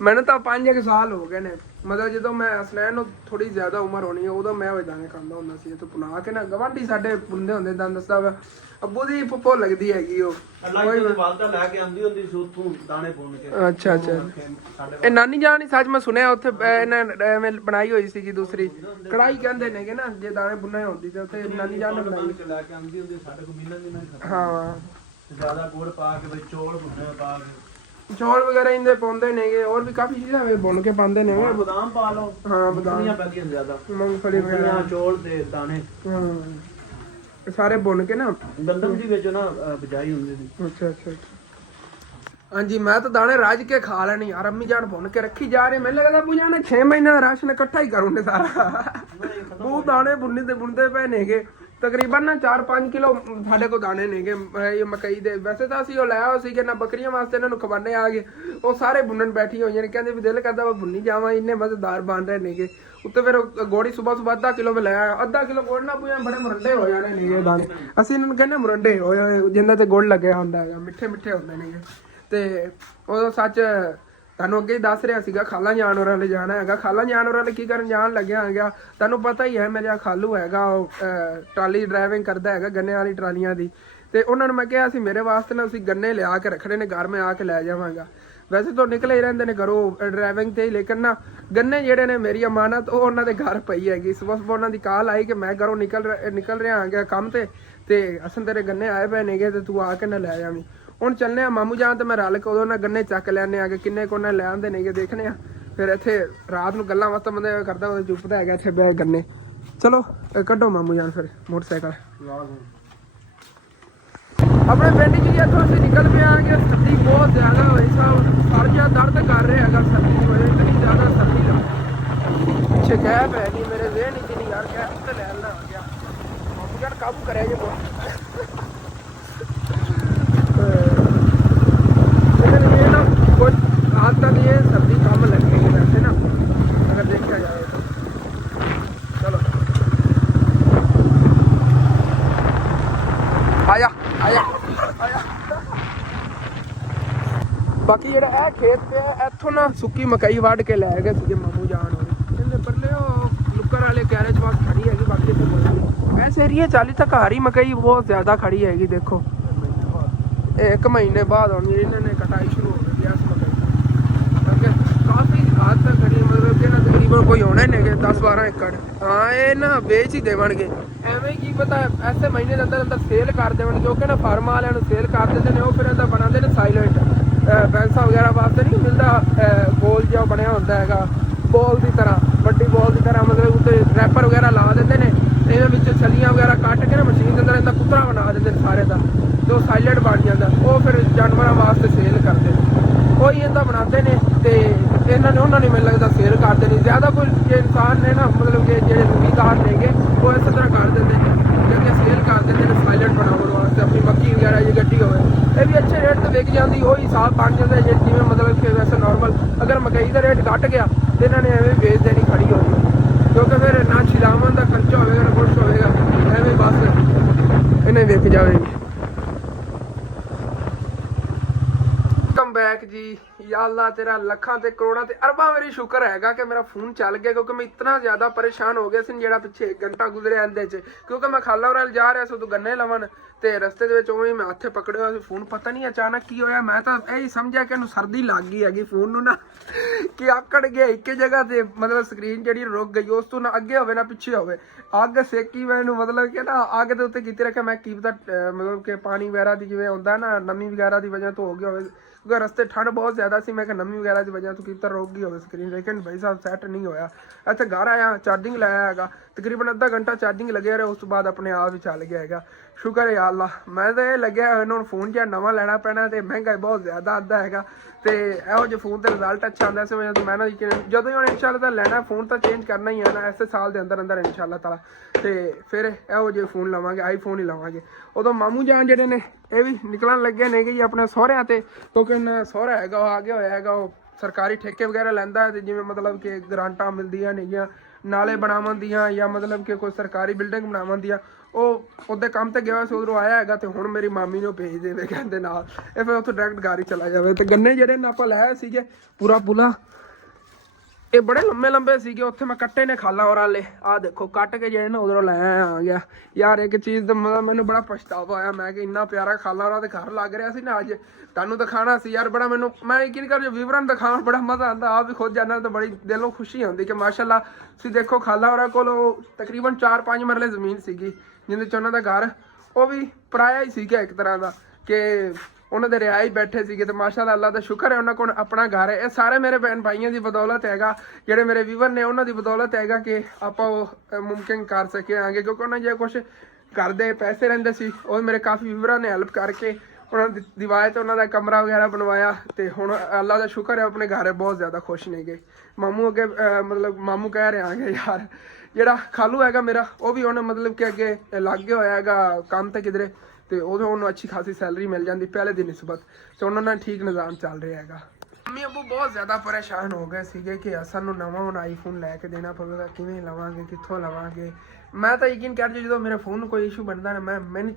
ਮੈਨੂੰ ਤਾਂ 5 ਸਾਲ ਹੋ ਗਏ ਨੇ। ਮਤਲਬ ਜਦੋਂ ਮੈਂ ਅਸਨੈਨ ਨੂੰ ਥੋੜੀ ਜ਼ਿਆਦਾ ਉਮਰ ਹੋਣੀ ਉਦੋਂ ਮੈਂ ਉਹ ਦਾਣੇ ਖਾਂਦਾ ਹੁੰਦਾ ਸੀ। ਤੇ ਪੁਨਾ ਕੇ ਨਾ ਗਵਾਂਢੀ ਸਾਡੇ ਪੁੰਦੇ ਹੁੰਦੇ ਦੰਦ ਦੱਸਦਾ ਵਾ ਅੱਬੂ ਦੀ ਪੁੱਪੋ ਲੱਗਦੀ ਹੈਗੀ ਉਹ ਲੈ ਕੇ ਆਂਦੀ ਹੁੰਦੀ ਸੀ ਉੱਥੋਂ ਦਾਣੇ ਪੁੰਨ ਕੇ। ਅੱਛਾ ਇਹ ਨਾਨੀ ਜਾਨ ਹੀ ਸੱਚ ਮੈਂ ਸੁਣਿਆ ਉੱਥੇ ਇਹਨਾਂ ਐਵੇਂ ਬਣਾਈ ਹੋਈ ਸੀਗੀ ਦੂਸਰੀ ਕੜਾਈ ਕਹਿੰਦੇ ਨੇਗੇ ਨਾ, ਜੇ ਦਾਣੇ ਬੁੰਨੇ ਹੁੰਦੀ ਤੇ ਉੱਥੇ ਨਾਨੀ ਜਾਨ ਨੇ ਬਣਾਈ ਲੈ ਕੇ ਆਂਦੀ ਹੁੰਦੀ ਸਾਡੇ ਕੋਲ ਮਹੀਨਾ ਹਾਂ। ਜ਼ਿਆਦਾ ਗੁੜ ਪਾ ਕੇ ਵਿੱਚ ਚੌਲ ਭੁੰਨੇ ਪਾ ਕੇ ਚੌਲ ਵਗੈਰਾ ਇੰਦੇ ਪਾਉਂਦੇ ਨੇਗੇ। ਹੋਰ ਵੀ ਕਾਫੀ ਚੀਜ਼ਾਂ ਬੁਣ ਕੇ ਪਾਉਂਦੇ ਨੇ। ਬਦਾਮ ਪਾ ਲਓ। ਹਾਂ ਬਦਾਮ ਪੈਂਦੀਆਂ ਜ਼ਿਆਦਾ, ਮੂੰਗਫਲੀ ਵਗੈਰਾ, ਚੌਲ ਤੇ ਦਾਣੇ ਸਾਰੇ ਬੁਣ ਕੇ ਨਾ ਗੰਦਮ ਦੀ ਵਿੱਚ ਨਾ ਬਜਾਈ ਹੁੰਦੀ ਸੀ। ਅੱਛਾ ਹਾਂਜੀ ਮੈਂ ਤਾਂ ਦਾਣੇ ਰਾਜ ਕੇ ਖਾ ਲੈਣੀ ਯਾਰ। ਅੰਮੀ ਜਾਨ ਬੁਣ ਕੇ ਰੱਖੀ ਜਾ ਰਹੇ। ਮੈਨੂੰ ਲੱਗਦਾ ਪੂਜਾ ਨੇ 6 ਮਹੀਨੇ ਦਾ ਰਾਸ਼ਨ ਇਕੱਠਾ ਹੀ ਕਰੂੰਗੇ ਸਾਰਾ। ਉਹ ਦਾਣੇ ਬੁਣਦੇ ਪਏ ਨੇਗੇ। ਤਕਰੀਬਨ ਨਾ 4-5 ਕਿਲੋ ਸਾਡੇ ਕੋਲ ਦਾਣੇ ਨੇਗੇ ਇਹ ਮਕਈ ਦੇ। ਵੈਸੇ ਤਾਂ ਅਸੀਂ ਉਹ ਲੈ ਆਏ ਸੀਗੇ ਨਾ ਬੱਕਰੀਆਂ ਵਾਸਤੇ, ਇਹਨਾਂ ਨੂੰ ਖਵਾਨੇ ਆ ਗਏ। ਉਹ ਸਾਰੇ ਬੁੰਨਣ ਬੈਠੀ ਹੋਈਆਂ ਨੇ, ਕਹਿੰਦੇ ਵੀ ਦਿਲ ਕਰਦਾ ਵਾ ਬੁੰਨੀ ਜਾਵਾਂ, ਇੰਨੇ ਮਜ਼ੇਦਾਰ ਬਣ ਰਹੇ ਨੇਗੇ। ਉੱਤੇ ਫਿਰ ਗੋੜੀ ਸੁਬਹ ਅੱਧਾ ਕਿਲੋ ਮੈਂ ਲੈ ਆਇਆ। ਅੱਧਾ ਕਿਲੋ ਗੁੜ ਨਾ ਪੂਜਾ ਬੜੇ ਮੁਰੰਡੇ ਹੋ ਜਾਣੇ ਨੇਗੇ ਦਾਣੇ। ਅਸੀਂ ਇਹਨਾਂ ਨੂੰ ਕਹਿੰਦੇ ਮੁਰੰਡੇ ਹੋਏ ਜਿੰਨਾਂ ਤੇ ਗੁੜ ਲੱਗਿਆ ਹੁੰਦਾ ਹੈਗਾ, ਮਿੱਠੇ ਹੁੰਦੇ ਨੇਗੇ। ਤੇ ਉਦੋਂ ਸੱਚ ਤੁਹਾਨੂੰ ਅੱਗੇ ਹੀ ਦੱਸ ਰਿਹਾ ਸੀਗਾ ਖਾਲਾ ਜਾਨਵਰਾਂ ਲਈ ਜਾਣਾ ਹੈਗਾ। ਖਾਲਾ ਜਾਨਵਰਾਂ ਲਈ ਕੀ ਕਰਨ ਜਾਣ ਲੱਗਿਆ ਹੈਗਾ, ਤੁਹਾਨੂੰ ਪਤਾ ਹੀ ਹੈ ਮੇਰਾ ਖਾਲੂ ਹੈਗਾ ਉਹ ਟਰਾਲੀ ਡਰਾਈਵਿੰਗ ਕਰਦਾ ਹੈਗਾ ਗੰਨੇ ਵਾਲੀ ਟਰਾਲੀਆਂ ਦੀ। ਤੇ ਉਹਨਾਂ ਨੂੰ ਮੈਂ ਕਿਹਾ ਸੀ ਮੇਰੇ ਵਾਸਤੇ ਨਾ ਤੁਸੀਂ ਗੰਨੇ ਲਿਆ ਕੇ ਰੱਖਣੇ ਨੇ, ਘਰ ਮੈਂ ਆ ਕੇ ਲੈ ਜਾਵਾਂਗਾ। ਵੈਸੇ ਤਾਂ ਨਿਕਲੇ ਹੀ ਰਹਿੰਦੇ ਨੇ ਘਰੋਂ ਡਰਾਈਵਿੰਗ ਤੇ, ਲੇਕਿਨ ਨਾ ਗੰਨੇ ਜਿਹੜੇ ਨੇ ਮੇਰੀ ਅਮਾਨਤ ਉਹ ਉਹਨਾਂ ਦੇ ਘਰ ਪਈ ਹੈਗੀ। ਸੁਬਹ ਉਹਨਾਂ ਦੀ ਕਾਲ ਆਈ ਕਿ ਮੈਂ ਘਰੋਂ ਨਿਕਲ ਰਿਹਾ ਆ ਗਿਆ ਕੰਮ ਤੇ ਅਸਲ ਤੇਰੇ ਗੰਨੇ ਆਏ ਪਏ ਨੇਗੇ ਤੇ ਤੂੰ ਆ ਕੇ ਨਾ ਲੈ ਜਾਵੀਂ। ਹੁਣ ਚੱਲਨੇ ਆ ਮਾਮੂ ਜਾਨ ਤੇ ਮੈਂ ਰਲ ਕੇ ਉਦੋਂ ਨਾ ਗੰਨੇ ਚੱਕ ਲੈਣੇ ਆ ਕਿ ਕਿੰਨੇ ਕੋਨੇ ਲੈ ਆਉਂਦੇ ਨੇਗੇ, ਦੇਖਣੇ ਆ। ਫਿਰ ਇੱਥੇ ਰਾਤ ਨੂੰ ਗੱਲਾਂ ਵਾਸਤੇ ਬੰਦੇ ਕਰਦਾ ਉਹ ਚੁੱਪਦਾ ਹੈਗਾ ਇੱਥੇ ਬੈ ਗੰਨੇ। ਚਲੋ ਕੱਢੋ ਮਾਮੂ ਜਾਨ ਫਿਰ ਮੋਟਰਸਾਈਕਲ। ਆਪਣੇ ਪਿੰਡ ਚ ਇੱਥੋਂ ਅਸੀਂ ਨਿਕਲ ਪਿਆ ਕਿ ਸਰਦੀ ਬਹੁਤ ਜ਼ਿਆਦਾ ਹੋਈ ਸਰ ਜਿਹਾ ਦਰਦ ਕਰ ਰਿਹਾ ਹੈਗਾ। ਸਰਦੀ ਹੋਏ ਇਤਨੀ ਜ਼ਿਆਦਾ ਸਰਦੀ ਲੱਗ ਪਿੱਛੇ ਗੈਪ ਹੈ ਨਹੀਂ ਮੇਰੇ ਵੇਹ ਨਹੀਂ ਯਾਰ ਗੈਪ ਤੇ ਲੈ ਲੈਣਾ ਹੋ ਗਿਆ। ਮਾਮੂ ਜਾਨ ਕਾਬੂ ਕਰਿਆ ਜੇ कुछ आज तक ये सर्दी कम लगेगी वैसे ना अगर देखा जाए तो। चलो आया बाकी ਜਿਹੜਾ ਇਹ ਖੇਤ ਤੇ ਇੱਥੋਂ ਨਾ ਸੁੱਕੀ ਮਕਈ ਵੱਢ ਕੇ ਲੈ ਗਏ ਸੀਗੇ ਮਾਮੂ ਜਾਨ ਹੋਰੇ। ਕਹਿੰਦੇ ਬੱਲੇ ਉਹ ਲੁੱਕਰ ਵਾਲੇ ਗੈਰੇਜ ਵਾਸ ਖੜੀ ਹੈਗੀ। ਬਾਕੀ ਇੱਥੇ ਐਸ ਏਰੀਏ 40 ਤੱਕ ਹਰੀ ਮਕਈ ਬਹੁਤ ਜ਼ਿਆਦਾ ਖੜੀ ਹੈਗੀ। ਦੇਖੋ 1 ਮਹੀਨੇ ਬਾਅਦ ਹੁਣ ਇਹਨਾਂ ਨੇ ਕਟਾਈ ਸ਼ੁਰੂ ਹੋ ਗਈ ਇਸ ਮਕਈ ਕਿਉਂਕਿ ਕਾਫੀ ਹੱਦ ਤੱਕ ਖੜੀ ਮਤਲਬ ਕਿ ਨਾ ਤਕਰੀਬਨ ਕੋਈ ਹੋਣੇ ਨੇਗੇ 10-12 ਏਕੜ। ਹਾਂ ਇਹ ਨਾ ਵੇਚ ਹੀ ਦੇਵਣਗੇ ਐਵੇਂ ਕੀ ਪਤਾ ਐਸੇ ਮਹੀਨੇ ਦੇ ਅੰਦਰ ਸੇਲ ਕਰ ਦੇਵਣ ਜੋ ਕਿ ਨਾ ਫਾਰਮ ਵਾਲਿਆਂ ਨੂੰ ਸੇਲ ਕਰ ਦਿੰਦੇ ਨੇ। ਉਹ ਫਿਰ ਇਹਦਾ ਬਣਾਉਂਦੇ ਨੇ ਸਾਈਲੈਂਟ ਬੈਂਸਾਂ ਵਗੈਰਾ ਵਾਸਤੇ ਨਹੀਂ ਮਿਲਦਾ ਗੋਲ ਜਿਹਾ ਬਣਿਆ ਹੁੰਦਾ ਹੈਗਾ ਬੋਲ ਦੀ ਤਰ੍ਹਾਂ, ਵੱਡੀ ਬੋਲ ਦੀ ਤਰ੍ਹਾਂ। ਮਤਲਬ ਉੱਤੇ ਰੈਪਰ ਵਗੈਰਾ ਲਾ ਦਿੰਦੇ ਨੇ, ਇਹਦੇ ਵਿੱਚ ਛਲੀਆਂ ਵਗੈਰਾ ਕੱਟ ਕੇ ਨਾ ਮਸ਼ੀਨ ਦੇ ਅੰਦਰ ਇਹਦਾ ਕੁੱਤਰਾ ਬਣਾ ਦਿੰਦੇ ਨੇ ਸਾਰੇ ਦਾ, ਤੇ ਉਹ ਸਾਈਲੈਂਟ ਬਣ ਜਾਂਦਾ। ਉਹ ਫਿਰ ਜਾਨਵਰਾਂ ਵਾਸਤੇ ਸੇਲ ਕਰਦੇ ਨੇ। ਉਹੀ ਇਹਦਾ ਬਣਾਉਂਦੇ ਨੇ ਲਾਵਾਂ ਦਾ ਖਰਚਾ ਹੋਵੇਗਾ ਨਾ ਕੁਛ ਹੋਵੇਗਾ, ਐਵੇਂ ਬਸ ਇਹਨੇ ਵੇਖ ਜਾਵੇਗੀ। ਵੈਲਕਮ ਬੈਕ ਜੀ। ਯਾ ਅੱਲਾ ਤੇਰਾ ਲੱਖਾਂ ਤੇ ਕਰੋੜਾਂ ਤੇ ਅਰਬਾਂ ਵਾਰੀ ਸ਼ੁਕਰ ਹੈਗਾ ਕਿ ਮੇਰਾ ਫੋਨ ਚੱਲ ਗਿਆ, ਕਿਉਂਕਿ ਮੈਂ ਇਤਨਾ ਜ਼ਿਆਦਾ ਪਰੇਸ਼ਾਨ ਹੋ ਗਿਆ ਸੀ ਜਿਹੜਾ ਪਿੱਛੇ 1 ਘੰਟਾ ਗੁਜ਼ਰਿਆ ਇਹਦੇ 'ਚ, ਕਿਉਂਕਿ ਮੈਂ ਖਾਲਾ ਉਰਾਲ ਜਾ ਰਿਹਾ ਸੀ ਉਦੋਂ ਗੰਨੇ ਲਵਣ ਤੇ ਰਸਤੇ ਦੇ ਵਿੱਚ ਉਵੇਂ ਮੈਂ ਹੱਥੇ ਪਕੜਿਆ ਹੋਇਆ ਸੀ ਫੋਨ। ਪਤਾ ਨਹੀਂ ਅਚਾਨਕ ਕੀ ਹੋਇਆ, ਮੈਂ ਤਾਂ ਇਹੀ ਸਮਝਿਆ ਕਿ ਇਹਨੂੰ ਸਰਦੀ ਲੱਗ ਗਈ ਹੈਗੀ ਫੋਨ ਨੂੰ ਨਾ, ਕਿ ਆਕੜ ਗਿਆ ਇੱਕ ਜਗ੍ਹਾ ਤੇ, ਮਤਲਬ ਸਕਰੀਨ ਜਿਹੜੀ ਰੁਕ ਗਈ, ਉਸ ਤੋਂ ਨਾ ਅੱਗੇ ਹੋਵੇ ਨਾ ਪਿੱਛੇ ਹੋਵੇ। ਅੱਗ ਸੇਕੀ ਮੈਨੂੰ, ਮਤਲਬ ਕਿ ਨਾ ਅੱਗ ਦੇ ਉੱਤੇ ਕੀਤੀ ਰੱਖਿਆ। ਮੈਂ ਕੀ ਪਤਾ ਮਤਲਬ ਕਿ ਪਾਣੀ ਵਗੈਰਾ ਦੀ ਜਿਵੇਂ ਹੁੰਦਾ ਨਾ ਨਮੀ ਵਗੈਰਾ ਦੀ ਵਜ੍ਹਾ ਤੋਂ ਹੋ ਗਿਆ ਹੋਵੇ, ਕਿਉਂਕਿ ਰਸਤੇ ਠੰਡ ਬਹੁਤ ਜ਼ਿਆਦਾ ਸੀ। ਮੈਂ ਕਿਹਾ ਨਮੀ ਵਗੈਰਾ ਦੀ ਵਜ੍ਹਾ ਤੋਂ ਕੀਤਾ ਰੁਕ ਗਈ ਹੋਵੇ ਸਕਰੀਨ, ਲੇਕਿਨ ਭਾਈ ਸਾਹਿਬ ਸੈੱਟ ਨਹੀਂ ਹੋਇਆ। ਇੱਥੇ ਘਰ ਆਇਆ, ਚਾਰਜਿੰਗ ਲਾਇਆ ਹੈਗਾ, ਤਕਰੀਬਨ ਅੱਧਾ ਘੰਟਾ ਚਾਰਜਿੰਗ ਲੱਗਿਆ ਰਿਹਾ, ਉਸ ਤੋਂ ਬਾਅਦ ਆਪਣੇ ਆਪ ਹੀ ਚੱਲ ਗਿਆ ਹੈਗਾ। ਸ਼ੁਕਰ ਹੈ ਅੱਲਾ। ਮੈਂ ਤਾਂ ਇਹ ਲੱਗਿਆ ਇਹਨਾਂ ਨੂੰ ਫੋਨ ਜਿਹਾ ਨਵਾਂ ਲੈਣਾ ਪੈਣਾ, ਤੇ ਮਹਿੰਗਾ ਬਹੁਤ ਜ਼ਿਆਦਾ ਆਉਂਦਾ ਹੈਗਾ, ਤੇ ਇਹੋ ਜਿਹੇ ਫੋਨ ਤੇ ਰਿਜ਼ਲਟ ਅੱਛਾ ਆਉਂਦਾ। ਇਸ ਵਜ੍ਹਾ ਤੋਂ ਮੈਂ ਨਾ ਜਦੋਂ ਹੀ ਹੁਣ ਇਨਸ਼ਾਅੱਲਾ ਤਾਂ ਲੈਣਾ ਫੋਨ ਤਾਂ ਚੇਂਜ ਕਰਨਾ ਹੀ ਹੈ ਨਾ ਇਸੇ ਸਾਲ ਦੇ ਅੰਦਰ ਅੰਦਰ ਇਨਸ਼ਾਅੱਲਾ ਤਾਲਾ, ਤੇ ਫਿਰ ਇਹੋ ਜਿਹੇ ਫੋਨ ਲਵਾਂਗੇ, ਆਈਫੋਨ ਹੀ ਲਵਾਂਗੇ। ਉਦੋਂ ਮਾਮੂ ਜਾਨ ਜਿਹੜੇ ਨੇ ਇਹ ਵੀ ਨਿਕਲਣ ਲੱਗੇ ਨੇ ਜੀ ਆਪਣੇ ਸਹੁਰਿਆਂ ਤੇ, ਕਿਉਂਕਿ ਸਹੁਰਾ ਹੈਗਾ ਉਹ ਆ ਗਿਆ ਹੋਇਆ ਹੈਗਾ, ਉਹ ਸਰਕਾਰੀ ਠੇਕੇ ਵਗੈਰਾ ਲੈਂਦਾ ਹੈ, ਤੇ ਜਿਵੇਂ ਮਤਲਬ ਕਿ ਗਰਾਂਟਾਂ ਮਿਲਦੀਆਂ ਨੇਗੀਆਂ ਨਾਲੇ ਬਣਾਉਣ ਦੀਆਂ, ਜਾਂ ਮਤਲਬ ਕਿ ਕੋਈ ਸਰਕਾਰੀ ਬਿਲਡਿੰਗ ਬਣਾਉਣ ਦੀਆਂ, ਉਹ ਉਹਦੇ ਕੰਮ ਤੇ ਗਿਆ ਸੀ, ਉਧਰੋਂ ਆਇਆ ਹੈਗਾ। ਤੇ ਹੁਣ ਮੇਰੀ ਮਾਮੀ ਨੂੰ ਭੇਜ ਦੇਵੇ ਕਹਿੰਦੇ ਨਾਲ, ਇਹ ਫਿਰ ਉੱਥੋਂ ਡਾਇਰੈਕਟ ਘਰ ਹੀ ਚਲਾ ਜਾਵੇ। ਤੇ ਗੰਨੇ ਜਿਹੜੇ ਨੇ ਆਪਾਂ ਲਾਏ ਸੀਗੇ ਪੂਰਾ ਪੁਲਾ, ਇਹ ਬੜੇ ਲੰਮੇ ਲੰਬੇ ਸੀਗੇ, ਉੱਥੇ ਮੈਂ ਕੱਟੇ ਨੇ ਖਾਲਾ ਔਰ ਵਾਲੇ, ਆਹ ਦੇਖੋ ਕੱਟ ਕੇ ਜਿਹੜੇ ਨਾ ਉਧਰੋਂ ਲੈ ਆ ਗਿਆ ਯਾਰ। ਇੱਕ ਚੀਜ਼ ਦਾ ਮਤਲਬ ਮੈਨੂੰ ਬੜਾ ਪਛਤਾਵਾ ਹੋਇਆ, ਮੈਂ ਕਿ ਇੰਨਾ ਪਿਆਰਾ ਖਾਲਾ ਔਰਾਂ ਦੇ ਘਰ ਲੱਗ ਰਿਹਾ ਸੀ ਨਾ, ਅੱਜ ਤੁਹਾਨੂੰ ਦਿਖਾਣਾ ਸੀ ਯਾਰ। ਬੜਾ ਮੈਨੂੰ, ਮੈਂ ਯਕੀਨ ਕਰ ਜੋ ਵਿਵਰਨ ਦਿਖਾਉਣ ਬੜਾ ਮਜ਼ਾ ਆਉਂਦਾ, ਆਪ ਵੀ ਖੁਦ ਜਾਣਾ ਤਾਂ ਬੜੀ ਦਿਲੋਂ ਖੁਸ਼ੀ ਹੁੰਦੀ ਕਿ ਮਾਸ਼ਾਅੱਲਾ। ਤੁਸੀਂ ਦੇਖੋ ਖਾਲਾ ਔਰਾਂ ਕੋਲ ਤਕਰੀਬਨ 4-5 ਮਰਲੇ ਜ਼ਮੀਨ ਸੀਗੀ, ਜਿਹਦੇ 'ਚ ਉਹਨਾਂ ਦਾ ਘਰ ਉਹ ਵੀ ਪਰਾਇਆ ਹੀ ਸੀਗਾ ਇੱਕ ਤਰ੍ਹਾਂ ਦਾ, ਕਿ ਉਹਨਾਂ ਦੇ ਰਿਆਈ ਬੈਠੇ ਸੀਗੇ। ਤੇ ਮਾਸ਼ਾਅੱਲਾ ਅੱਲਾ ਦਾ ਸ਼ੁਕਰ ਹੈ ਉਹਨਾਂ ਕੋਲ ਆਪਣਾ ਘਰ ਹੈ। ਇਹ ਸਾਰੇ ਮੇਰੇ ਭੈਣ ਭਾਈਆਂ ਦੀ ਬਦੌਲਤ ਹੈਗਾ, ਜਿਹੜੇ ਮੇਰੇ ਵੀਵਰ ਨੇ ਉਹਨਾਂ ਦੀ ਬਦੌਲਤ ਹੈਗਾ ਕਿ ਆਪਾਂ ਉਹ ਮੁਮਕਿਨ ਕਰ ਸਕੇ ਆਂਗੇ, ਕਿਉਂਕਿ ਉਹਨਾਂ ਜੇ ਕੁਛ ਘਰ ਦੇ ਪੈਸੇ ਰਹਿੰਦੇ ਸੀ, ਉਹ ਮੇਰੇ ਕਾਫੀ ਵੀਵਰਾਂ ਨੇ ਹੈਲਪ ਕਰਕੇ ਉਹਨਾਂ ਦੀ ਦੀਵਾਰ ਤੇ ਉਹਨਾਂ ਦਾ ਕਮਰਾ ਵਗੈਰਾ ਬਣਵਾਇਆ। ਤੇ ਹੁਣ ਅੱਲਾ ਦਾ ਸ਼ੁਕਰ ਹੈ ਆਪਣੇ ਘਰ ਬਹੁਤ ਜ਼ਿਆਦਾ ਖੁਸ਼ ਨੇ ਗਏ। ਮਾਮੂ ਅੱਗੇ ਮਤਲਬ ਮਾਮੂ ਕਹਿ ਰਹੇ ਆਂਗੇ ਯਾਰ, ਜਿਹੜਾ ਖਾਲੂ ਹੈਗਾ ਮੇਰਾ ਉਹ ਵੀ ਹੁਣ ਮਤਲਬ ਕਿ ਅੱਗੇ ਲੱਗ ਗਿਆ ਹੋਇਆ ਹੈਗਾ ਕੰਮ ਤੇ ਕਿਧਰੇ, ਤੇ ਉਦੋਂ ਉਹਨੂੰ ਅੱਛੀ ਖਾਸੀ ਸੈਲਰੀ ਮਿਲ ਜਾਂਦੀ ਪਹਿਲੇ ਦੀ ਨਿਸਬਤ, ਤੇ ਉਹਨਾਂ ਨਾਲ ਠੀਕ ਨਿਜ਼ਾਮ ਚੱਲ ਰਿਹਾ ਹੈਗਾ। ਮੰਮੀ ਅੱਬੂ ਬਹੁਤ ਜ਼ਿਆਦਾ ਪਰੇਸ਼ਾਨ ਹੋ ਗਏ ਸੀਗੇ ਕਿ ਸਾਨੂੰ ਨਵਾਂ ਹੁਣ ਆਈਫੋਨ ਲੈ ਕੇ ਦੇਣਾ ਪਵੇਗਾ, ਕਿਵੇਂ ਲਵਾਂਗੇ, ਕਿੱਥੋਂ ਲਵਾਂਗੇ। ਮੈਂ ਤਾਂ ਯਕੀਨ ਕਰ ਜਦੋਂ ਮੇਰੇ ਫੋਨ ਨੂੰ ਕੋਈ ਇਸ਼ੂ ਬਣਦਾ ਨਾ,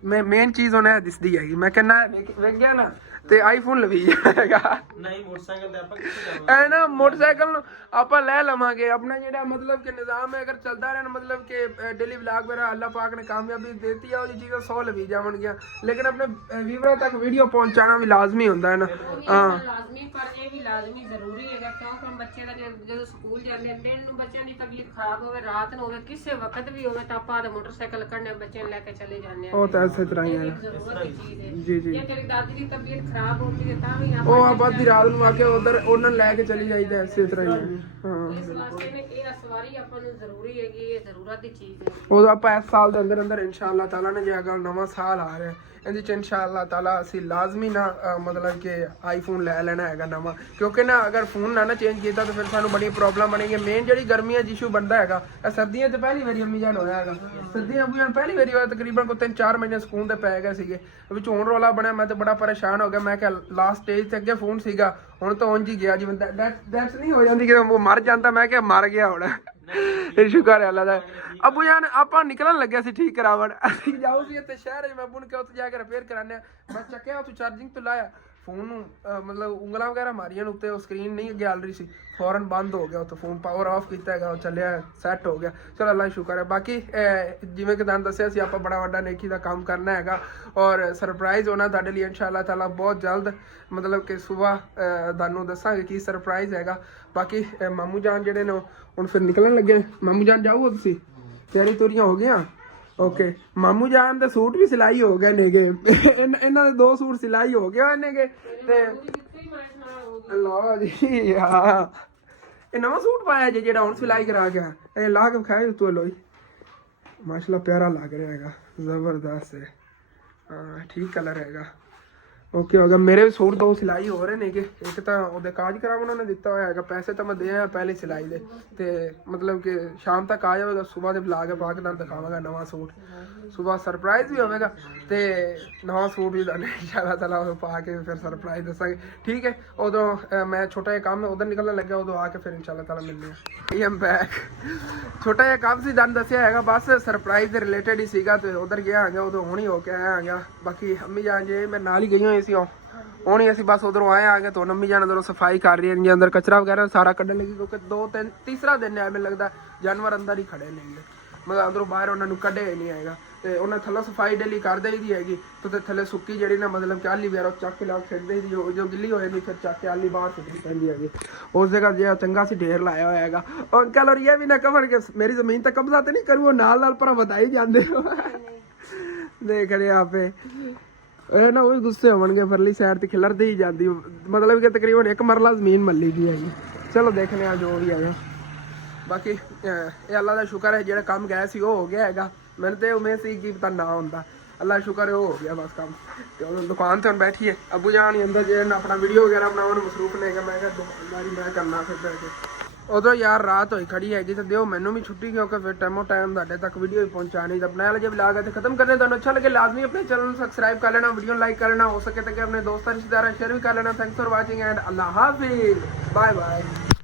ਮੈਂ ਮੇਨ ਚੀਜ਼ ਉਹਨੇ ਦਿਸਦੀ ਹੈਗੀ, ਮੈਂ ਕਹਿੰਦਾ ਵੇਖ ਗਿਆ ਨਾ ਤੇ ਆਈਫੋਨ ਲਵੀ ਜਾਏਗਾ। ਨਹੀਂ ਮੋਟਰਸਾਈਕਲ ਤੇ ਆਪਾਂ ਕਿੱਥੇ ਜਾਵਾਂਗੇ, ਐ ਨਾ ਮੋਟਰਸਾਈਕਲ ਨੂੰ ਆਪਾਂ ਲੈ ਲਵਾਂਗੇ। ਆਪਣਾ ਜਿਹੜਾ ਮਤਲਬ ਕਿ ਨਿਜ਼ਾਮ ਹੈ ਅਗਰ ਚੱਲਦਾ ਰਹਿਣਾ, ਮਤਲਬ ਕਿ ਡੇਲੀ ਵਲੌਗ ਵਗੈरह ਅੱਲਾਹ ਪਾਕ ਨੇ ਕਾਮਯਾਬੀ ਦੇਤੀ ਆ, ਉਹ ਜੀ ਚੀਜ਼ਾਂ 100 ਲਵੀ ਜਾਵਣਗੀਆਂ, ਲੇਕਿਨ ਆਪਣੇ ਵੀਵਰਾਂ ਤੱਕ ਵੀਡੀਓ ਪਹੁੰਚਾਉਣਾ ਵੀ ਲਾਜ਼ਮੀ ਹੁੰਦਾ ਹੈ ਨਾ। ਹਾਂ ਲਾਜ਼ਮੀ, ਪਰ ਇਹ ਵੀ ਲਾਜ਼ਮੀ ਜ਼ਰੂਰੀ ਹੈਗਾ, ਕਿਉਂਕਿ ਬੱਚੇ ਦਾ ਜਦੋਂ ਸਕੂਲ ਜਾਂਦੇ ਦਿਨ ਨੂੰ ਬੱਚਿਆਂ ਦੀ ਤਬੀਅਤ ਖਰਾਬ ਹੋਵੇ, ਰਾਤ ਨੂੰ ਹੋਵੇ, ਕਿਸੇ ਵਕਤ ਵੀ ਹੋਵੇ, ਤਾਂ ਆਪਾਂ ਮੋਟਰਸਾਈਕਲ ਕੱਢਨੇ ਬੱਚੇ ਨੂੰ ਲੈ ਕੇ ਚਲੇ ਜਾਂਦੇ ਆ। ਉਹ ਤਾਂ ਇਸੇ ਤਰ੍ਹਾਂ ਹੀ ਹੈ ਜੀ ਜੀ। ਜੇ ਤੇਰੀ ਦਾਦੀ ਦੀ ਤਬੀਅਤ ਖਰਾਬ ਹੁੰਦੀ ਹੈ ਤਾਂ ਵੀ ਉਹ ਆਪਾਂ ਦੀ ਰਾਤ ਨੂੰ ਆ ਕੇ ਉਧਰ ਉਹਨਾਂ ਲੈ ਕੇ ਚਲੀ ਜਾਈਦਾ, ਇਸੇ ਤਰ੍ਹਾਂ ਹੀ। ਹਾਂ ਇਸ ਵਾਸਤੇ ਨੇ ਇਹ ਸਵਾਰੀ ਆਪਾਂ ਨੂੰ ਜ਼ਰੂਰੀ ਹੈਗੀ, ਇਹ ਜ਼ਰੂਰਤ ਦੀ ਚੀਜ਼ ਹੈ। ਉਹ ਆਪਾਂ ਇਸ ਸਾਲ ਦੇ ਅੰਦਰ ਅੰਦਰ ਇਨਸ਼ਾਅੱਲਾ ਤਾਲਾ ਨੇ, ਜੇ ਅਗਰ ਨਵਾਂ ਸਾਲ ਆ ਰਿਹਾ ਇਹਦੇ ਚ ਇਨਸ਼ਾਅੱਲਾ ਤਾਲਾ ਅਸੀਂ ਲਾਜ਼ਮੀ ਨਾ ਮਤਲਬ ਕਿ ਆਈਫੋਨ ਲੈ ਲੈਣਾ ਹੈਗਾ ਨਵਾਂ, ਕਿਉਂਕਿ ਨਾ ਅਗਰ ਫੋਨ ਨਾ ਚੇਂਜ ਕੀਤਾ ਤਾਂ ਫਿਰ ਸਾਨੂੰ ਬੜੀ ਪ੍ਰੋਬਲਮ ਬਣੇਗੀ। ਮੇਨ ਜਿਹੜੀ ਗਰਮੀਆਂ ਦੀ ਇਸ਼ੂ ਬਣਦਾ ਹੈਗਾ, ਇਹ ਸਰਦੀਆਂ 'ਚ ਪਹਿਲੀ ਵਾਰੀ ਅੰਮੀ ਜਾਨ ਹੋਇਆ ਹੈਗਾ, ਸਰਦੀਆਂ ਅੰਮੀ ਜਾਨ ਪਹਿਲੀ ਵਾਰੀ ਹੋਇਆ, ਤਕਰੀਬਨ ਕੋਈ 3-4 ਮਹੀਨੇ ਸਕੂਨ ਦੇ ਪੈ ਗਏ ਸੀਗੇ, ਵਿੱਚ ਹੁਣ ਰੌਲਾ ਬਣਿਆ। ਮੈਂ ਤਾਂ ਬੜਾ ਪਰੇਸ਼ਾਨ ਹੋ ਗਿਆ, ਮੈਂ ਕਿਹਾ ਲਾਸਟ ਸਟੇਜ ਤੇ ਅੱਗੇ ਫੋਨ ਸੀਗਾ, ਹੁਣ ਤਾਂ ਉਂਝ ਹੀ ਗਿਆ, ਜਿਵੇਂ ਡੈਥ ਨਹੀਂ ਹੋ ਜਾਂਦੀ ਕਿ ਉਹ ਮਰ ਜਾਂਦਾ, ਮੈਂ ਕਿਹਾ ਮਰ ਗਿਆ ਹੁਣ। ਸ਼ੁਕਰ ਹੈ ਅੱਲਾ ਦਾ। ਅੱਬੂ ਜਾਨ ਆਪਾਂ ਨਿਕਲਣ ਲੱਗਿਆ ਸੀ ਠੀਕ ਕਰਾਵਣ, ਅਸੀਂ ਜਾਊ ਸੀ ਇੱਥੇ ਸ਼ਹਿਰ 'ਚ, ਮੈਂ ਬੁਣ ਕੇ ਉੱਥੇ ਜਾ ਕੇ ਰਿਪੇਅਰ ਕਰਾਉਂਦੇ ਆ। ਮੈਂ ਚੱਕਿਆ ਉੱਥੋਂ ਚਾਰਜਿੰਗ ਤੋਂ ਲਾਇਆ ਫੋਨ ਨੂੰ, ਮਤਲਬ ਉਂਗਲਾਂ ਵਗੈਰਾ ਮਾਰੀਆਂ ਨੂੰ ਉੱਤੇ, ਉਹ ਸਕਰੀਨ ਨਹੀਂ ਅੱਗੇ ਚੱਲ ਰਹੀ ਸੀ, ਫੌਰਨ ਬੰਦ ਹੋ ਗਿਆ ਉੱਥੋਂ, ਫੋਨ ਪਾਵਰ ਆਫ ਕੀਤਾ ਹੈਗਾ, ਉਹ ਚੱਲਿਆ ਸੈੱਟ ਹੋ ਗਿਆ। ਚਲੋ ਅੱਲਾ ਸ਼ੁਕਰ ਹੈ। ਬਾਕੀ ਜਿਵੇਂ ਕਿ ਤੁਹਾਨੂੰ ਦੱਸਿਆ ਸੀ ਆਪਾਂ ਬੜਾ ਵੱਡਾ ਨੇਕੀ ਦਾ ਕੰਮ ਕਰਨਾ ਹੈਗਾ, ਔਰ ਸਰਪ੍ਰਾਈਜ਼ ਹੋਣਾ ਤੁਹਾਡੇ ਲਈ ਇਨਸ਼ਾਅੱਲਾ ਤਾਲਾ ਬਹੁਤ ਜਲਦ, ਮਤਲਬ ਕਿ ਸੁਬਾਹ ਤੁਹਾਨੂੰ ਦੱਸਾਂਗੇ ਕੀ ਸਰਪ੍ਰਾਈਜ਼ ਹੈਗਾ। ਬਾਕੀ ਮਾਮੂ ਜਾਨ ਜਿਹੜੇ ਨੇ ਹੁਣ ਫਿਰ ਨਿਕਲਣ ਲੱਗੇ। ਮਾਮੂ ਜਾਨ ਜਾਊਗਾ ਤੁਸੀਂ, ਤਿਆਰੀ ਤੁਰੀਆਂ ਹੋ ਗਈਆਂ? ਓਕੇ। ਮਾਮੂ ਜਾਨ ਦੇ ਸੂਟ ਵੀ ਸਿਲਾਈ ਹੋ ਗਏ ਨੇਗੇ, ਇਹਨਾਂ ਦੇ 2 ਸੂਟ ਸਿਲਾਈ ਹੋ ਗਏ ਨੇਗੇ, ਤੇ ਲਓ ਜੀ ਹਾਂ ਇਹ ਨਵਾਂ ਸੂਟ ਪਾਇਆ ਜੀ ਜਿਹੜਾ ਹੁਣ ਸਿਲਾਈ ਕਰਾ ਗਿਆ, ਇਹ ਲਾ ਕੇ ਵਿਖਾਇਆ ਤੂੰ ਲੋਈ, ਮਾਸ਼ਾਅੱਲਾ ਪਿਆਰਾ ਲੱਗ ਰਿਹਾ ਹੈਗਾ, ਜ਼ਬਰਦਸਤ ਹੈ। ਹਾਂ ਠੀਕ ਕਲਰ ਹੈਗਾ, ਓਕੇ ਹੋ ਗਿਆ। ਮੇਰੇ ਵੀ ਸੂਟ 2 ਸਿਲਾਈ ਹੋ ਰਹੇ ਨੇਗੇ। ਇੱਕ ਤਾਂ ਉਹਦੇ ਕਾਜ ਕਰਾਮ ਉਹਨਾਂ ਨੇ ਦਿੱਤਾ ਹੋਇਆ ਹੈਗਾ, ਪੈਸੇ ਤਾਂ ਮੈਂ ਦੇ ਆਇਆ ਪਹਿਲੇ ਸਿਲਾਈ ਦੇ, ਤੇ ਮਤਲਬ ਕਿ ਸ਼ਾਮ ਤੱਕ ਆ ਜਾਵੇਗਾ। ਸਵੇਰ ਦੇ ਬੁਲਾ ਕੇ ਪਾ ਕੇ ਤੁਹਾਨੂੰ ਦਿਖਾਵਾਂਗਾ ਨਵਾਂ ਸੂਟ। ਸਵੇਰ ਸਰਪ੍ਰਾਈਜ਼ ਵੀ ਹੋਵੇਗਾ ਤੇ ਨਵਾਂ ਸੂਟ ਵੀ ਤੁਹਾਨੂੰ ਇੰਸ਼ਾਅੱਲਾ ਤਾਲਾ ਉਹ ਪਾ ਕੇ ਫਿਰ ਸਰਪ੍ਰਾਈਜ਼ ਦੱਸਾਂਗੇ, ਠੀਕ ਹੈ। ਉਦੋਂ ਮੈਂ ਛੋਟਾ ਜਿਹਾ ਕੰਮ ਉਧਰ ਨਿਕਲਣ ਲੱਗਿਆ, ਉਦੋਂ ਆ ਕੇ ਫਿਰ ਇੰਸ਼ਾਅੱਲਾ ਤਾਲਾ ਮਿਲਦੇ ਹਾਂ। I am back. ਛੋਟਾ ਜਿਹਾ ਕੰਮ ਸੀ, ਤੁਹਾਨੂੰ ਦੱਸਿਆ ਹੈਗਾ, ਬਸ ਸਰਪ੍ਰਾਈਜ਼ ਦੇ ਰਿਲੇਟਡ ਹੀ ਸੀਗਾ, ਤੇ ਉਧਰ ਗਿਆ ਹੈਗਾ, ਉਦੋਂ ਹੁਣ ਹੀ ਹੋ ਕੇ ਆਇਆ ਹੈਗਾ। ਬਾਕੀ ਅੰਮੀ ਜਾਨ ਜੇ ਮੈਂ ਨਾਲ ਹੀ ਗਈ ਹੋਈ ਸੀ, ਹੁਣ ਹੀ ਅਸੀਂ ਬਸ ਉਧਰੋਂ ਆਏ ਆ ਗਏ। ਤੋਂ ਅੰਮੀ ਜਾਨ ਉਧਰੋਂ ਸਫਾਈ ਕਰ ਰਹੀ ਹੈ, ਅੰਦਰ ਕਚਰਾ ਵਗੈਰਾ ਸਾਰਾ ਕੱਢਣ ਲੱਗੀ, ਕਿਉਂਕਿ 2-3 ਤੀਸਰਾ ਦਿਨ ਹੈ ਮੈਨੂੰ ਲੱਗਦਾ ਜਾਨਵਰ ਅੰਦਰ ਹੀ ਖੜੇ ਨੇਗੇ, ਮਤਲਬ ਅੰਦਰੋਂ ਬਾਹਰ ਉਹਨਾਂ ਨੂੰ ਕੱਢਿਆ ਨਹੀਂ ਹੈਗਾ। ਤੇ ਉਹਨਾਂ ਥੱਲੇ ਸਫਾਈ ਡੇਲੀ ਕਰ ਦੇਈਦੀ ਹੈਗੀ, ਤੇ ਥੱਲੇ ਸੁੱਕੀ ਜਿਹੜੀ ਨਾ ਮਤਲਬ ਕਿ ਆਲੀ ਵਗੈਰਾ ਚੱਕ ਕੇ ਲਾ ਛੱਡ ਦੇਈਦੀ, ਜੋ ਗਿੱਲੀ ਹੋ ਜਾਂਦੀ ਫਿਰ ਚੱਕ ਕੇ ਆਲੀ ਬਾਹਰ ਸੁੱਟਣੀ ਪੈਂਦੀ ਹੈਗੀ। ਉਸ ਜਗ੍ਹਾ ਜਿਹੜਾ ਚੰਗਾ ਸੀ ਢੇਰ ਲਾਇਆ ਹੋਇਆ ਹੈਗਾ। ਉਹ ਅੰਕਲ ਔਰ ਇਹ ਵੀ ਨਾ ਕਹਣ ਕਿ ਮੇਰੀ ਜ਼ਮੀਨ ਤਾਂ ਕਬਜ਼ਾ ਤੇ ਨਹੀਂ ਕਰੂ, ਉਹ ਨਾਲ ਪਰ ਵਧਾਈ ਜਾਂਦੇ ਹੋ। ਦੇਖ ਰਹੇ ਆਪੇ ਇਹ ਨਾ ਉਹ ਵੀ ਗੁੱਸੇ ਹੋਣਗੇ, ਪਰਲੀ ਸਾਈਡ ਤੇ ਖਿਲਰਦੀ ਹੀ ਜਾਂਦੀ, ਮਤਲਬ ਕਿ ਤਕਰੀਬਨ 1 ਮਰਲਾ ਜ਼ਮੀਨ ਮੱਲੀ ਦੀ ਹੈਗੀ। ਚਲੋ ਦੇਖਦੇ ਆ ਜੋ ਵੀ ਹੈਗਾ। ਬਾਕੀ ਇਹ ਅੱਲਾ ਦਾ ਸ਼ੁਕਰ ਹੈ, ਜਿਹੜਾ ਕੰਮ ਗਿਆ ਸੀ ਉਹ ਹੋ ਗਿਆ ਹੈਗਾ। ਮੈਨੂੰ ਤੇ ਉਮੀਦ ਸੀ ਕਿ ਪਤਾ ਨਾ ਹੁੰਦਾ, ਅੱਲਾ ਸ਼ੁਕਰ ਹੈ ਉਹ ਹੋ ਗਿਆ ਬਸ ਕੰਮ। ਤੇ ਉਹ ਦੁਕਾਨ ਤੇ ਹੁਣ ਬੈਠੀਏ, ਅੱਬੂ ਜਾਨ ਹੀ ਅੰਦਰ ਜਿਹੜਾ ਆਪਣਾ ਵੀਡੀਓ ਵਗੈਰਾ ਬਣਾਉਣ ਮਸਰੂਫ ਨੇ ਹੈਗਾ। ਮੈਂ ਕਿਹਾ ਦੁਕਾਨਦਾਰੀ ਮੈਂ ਕਰਨਾ ਫਿਰ ਬੈਠ ਕੇ। ਉਦੋਂ ਯਾਰ ਰਾਤ ਹੋਈ ਖੜੀ ਹੈਗੀ, ਤੇ ਦਿਓ ਮੈਨੂੰ ਵੀ ਛੁੱਟੀ, ਕਿਉਂਕਿ ਫਿਰ ਟਾਈਮੋ ਟਾਈਮ ਤੁਹਾਡੇ ਤੱਕ ਵੀਡੀਓ ਵੀ ਪਹੁੰਚਾਣੀ। ਤਾਂ ਬਣਾਇਆ ਜੇ ਵਲੌਗ ਹੈ ਤੇ ਖਤਮ ਕਰਨੇ। ਤੁਹਾਨੂੰ ਅੱਛਾ ਲੱਗੇ ਲਾਜ਼ਮੀ ਆਪਣੇ ਚੈਨਲ ਨੂੰ ਸਬਸਕ੍ਰਾਈਬ ਕਰ ਲੈਣਾ, ਵੀਡੀਓ ਲਾਈਕ ਕਰ ਲੈਣਾ, ਹੋ ਸਕੇ ਤਾਂ ਆਪਣੇ ਦੋਸਤਾਂ ਰਿਸ਼ਤੇਦਾਰਾਂ ਸ਼ੇਅਰ ਵੀ ਕਰ ਲੈਣਾ। ਥੈਂਕਸ ਫॉर ਵਾचिंग एंड अल्लाह हाफिज, बाय बाय।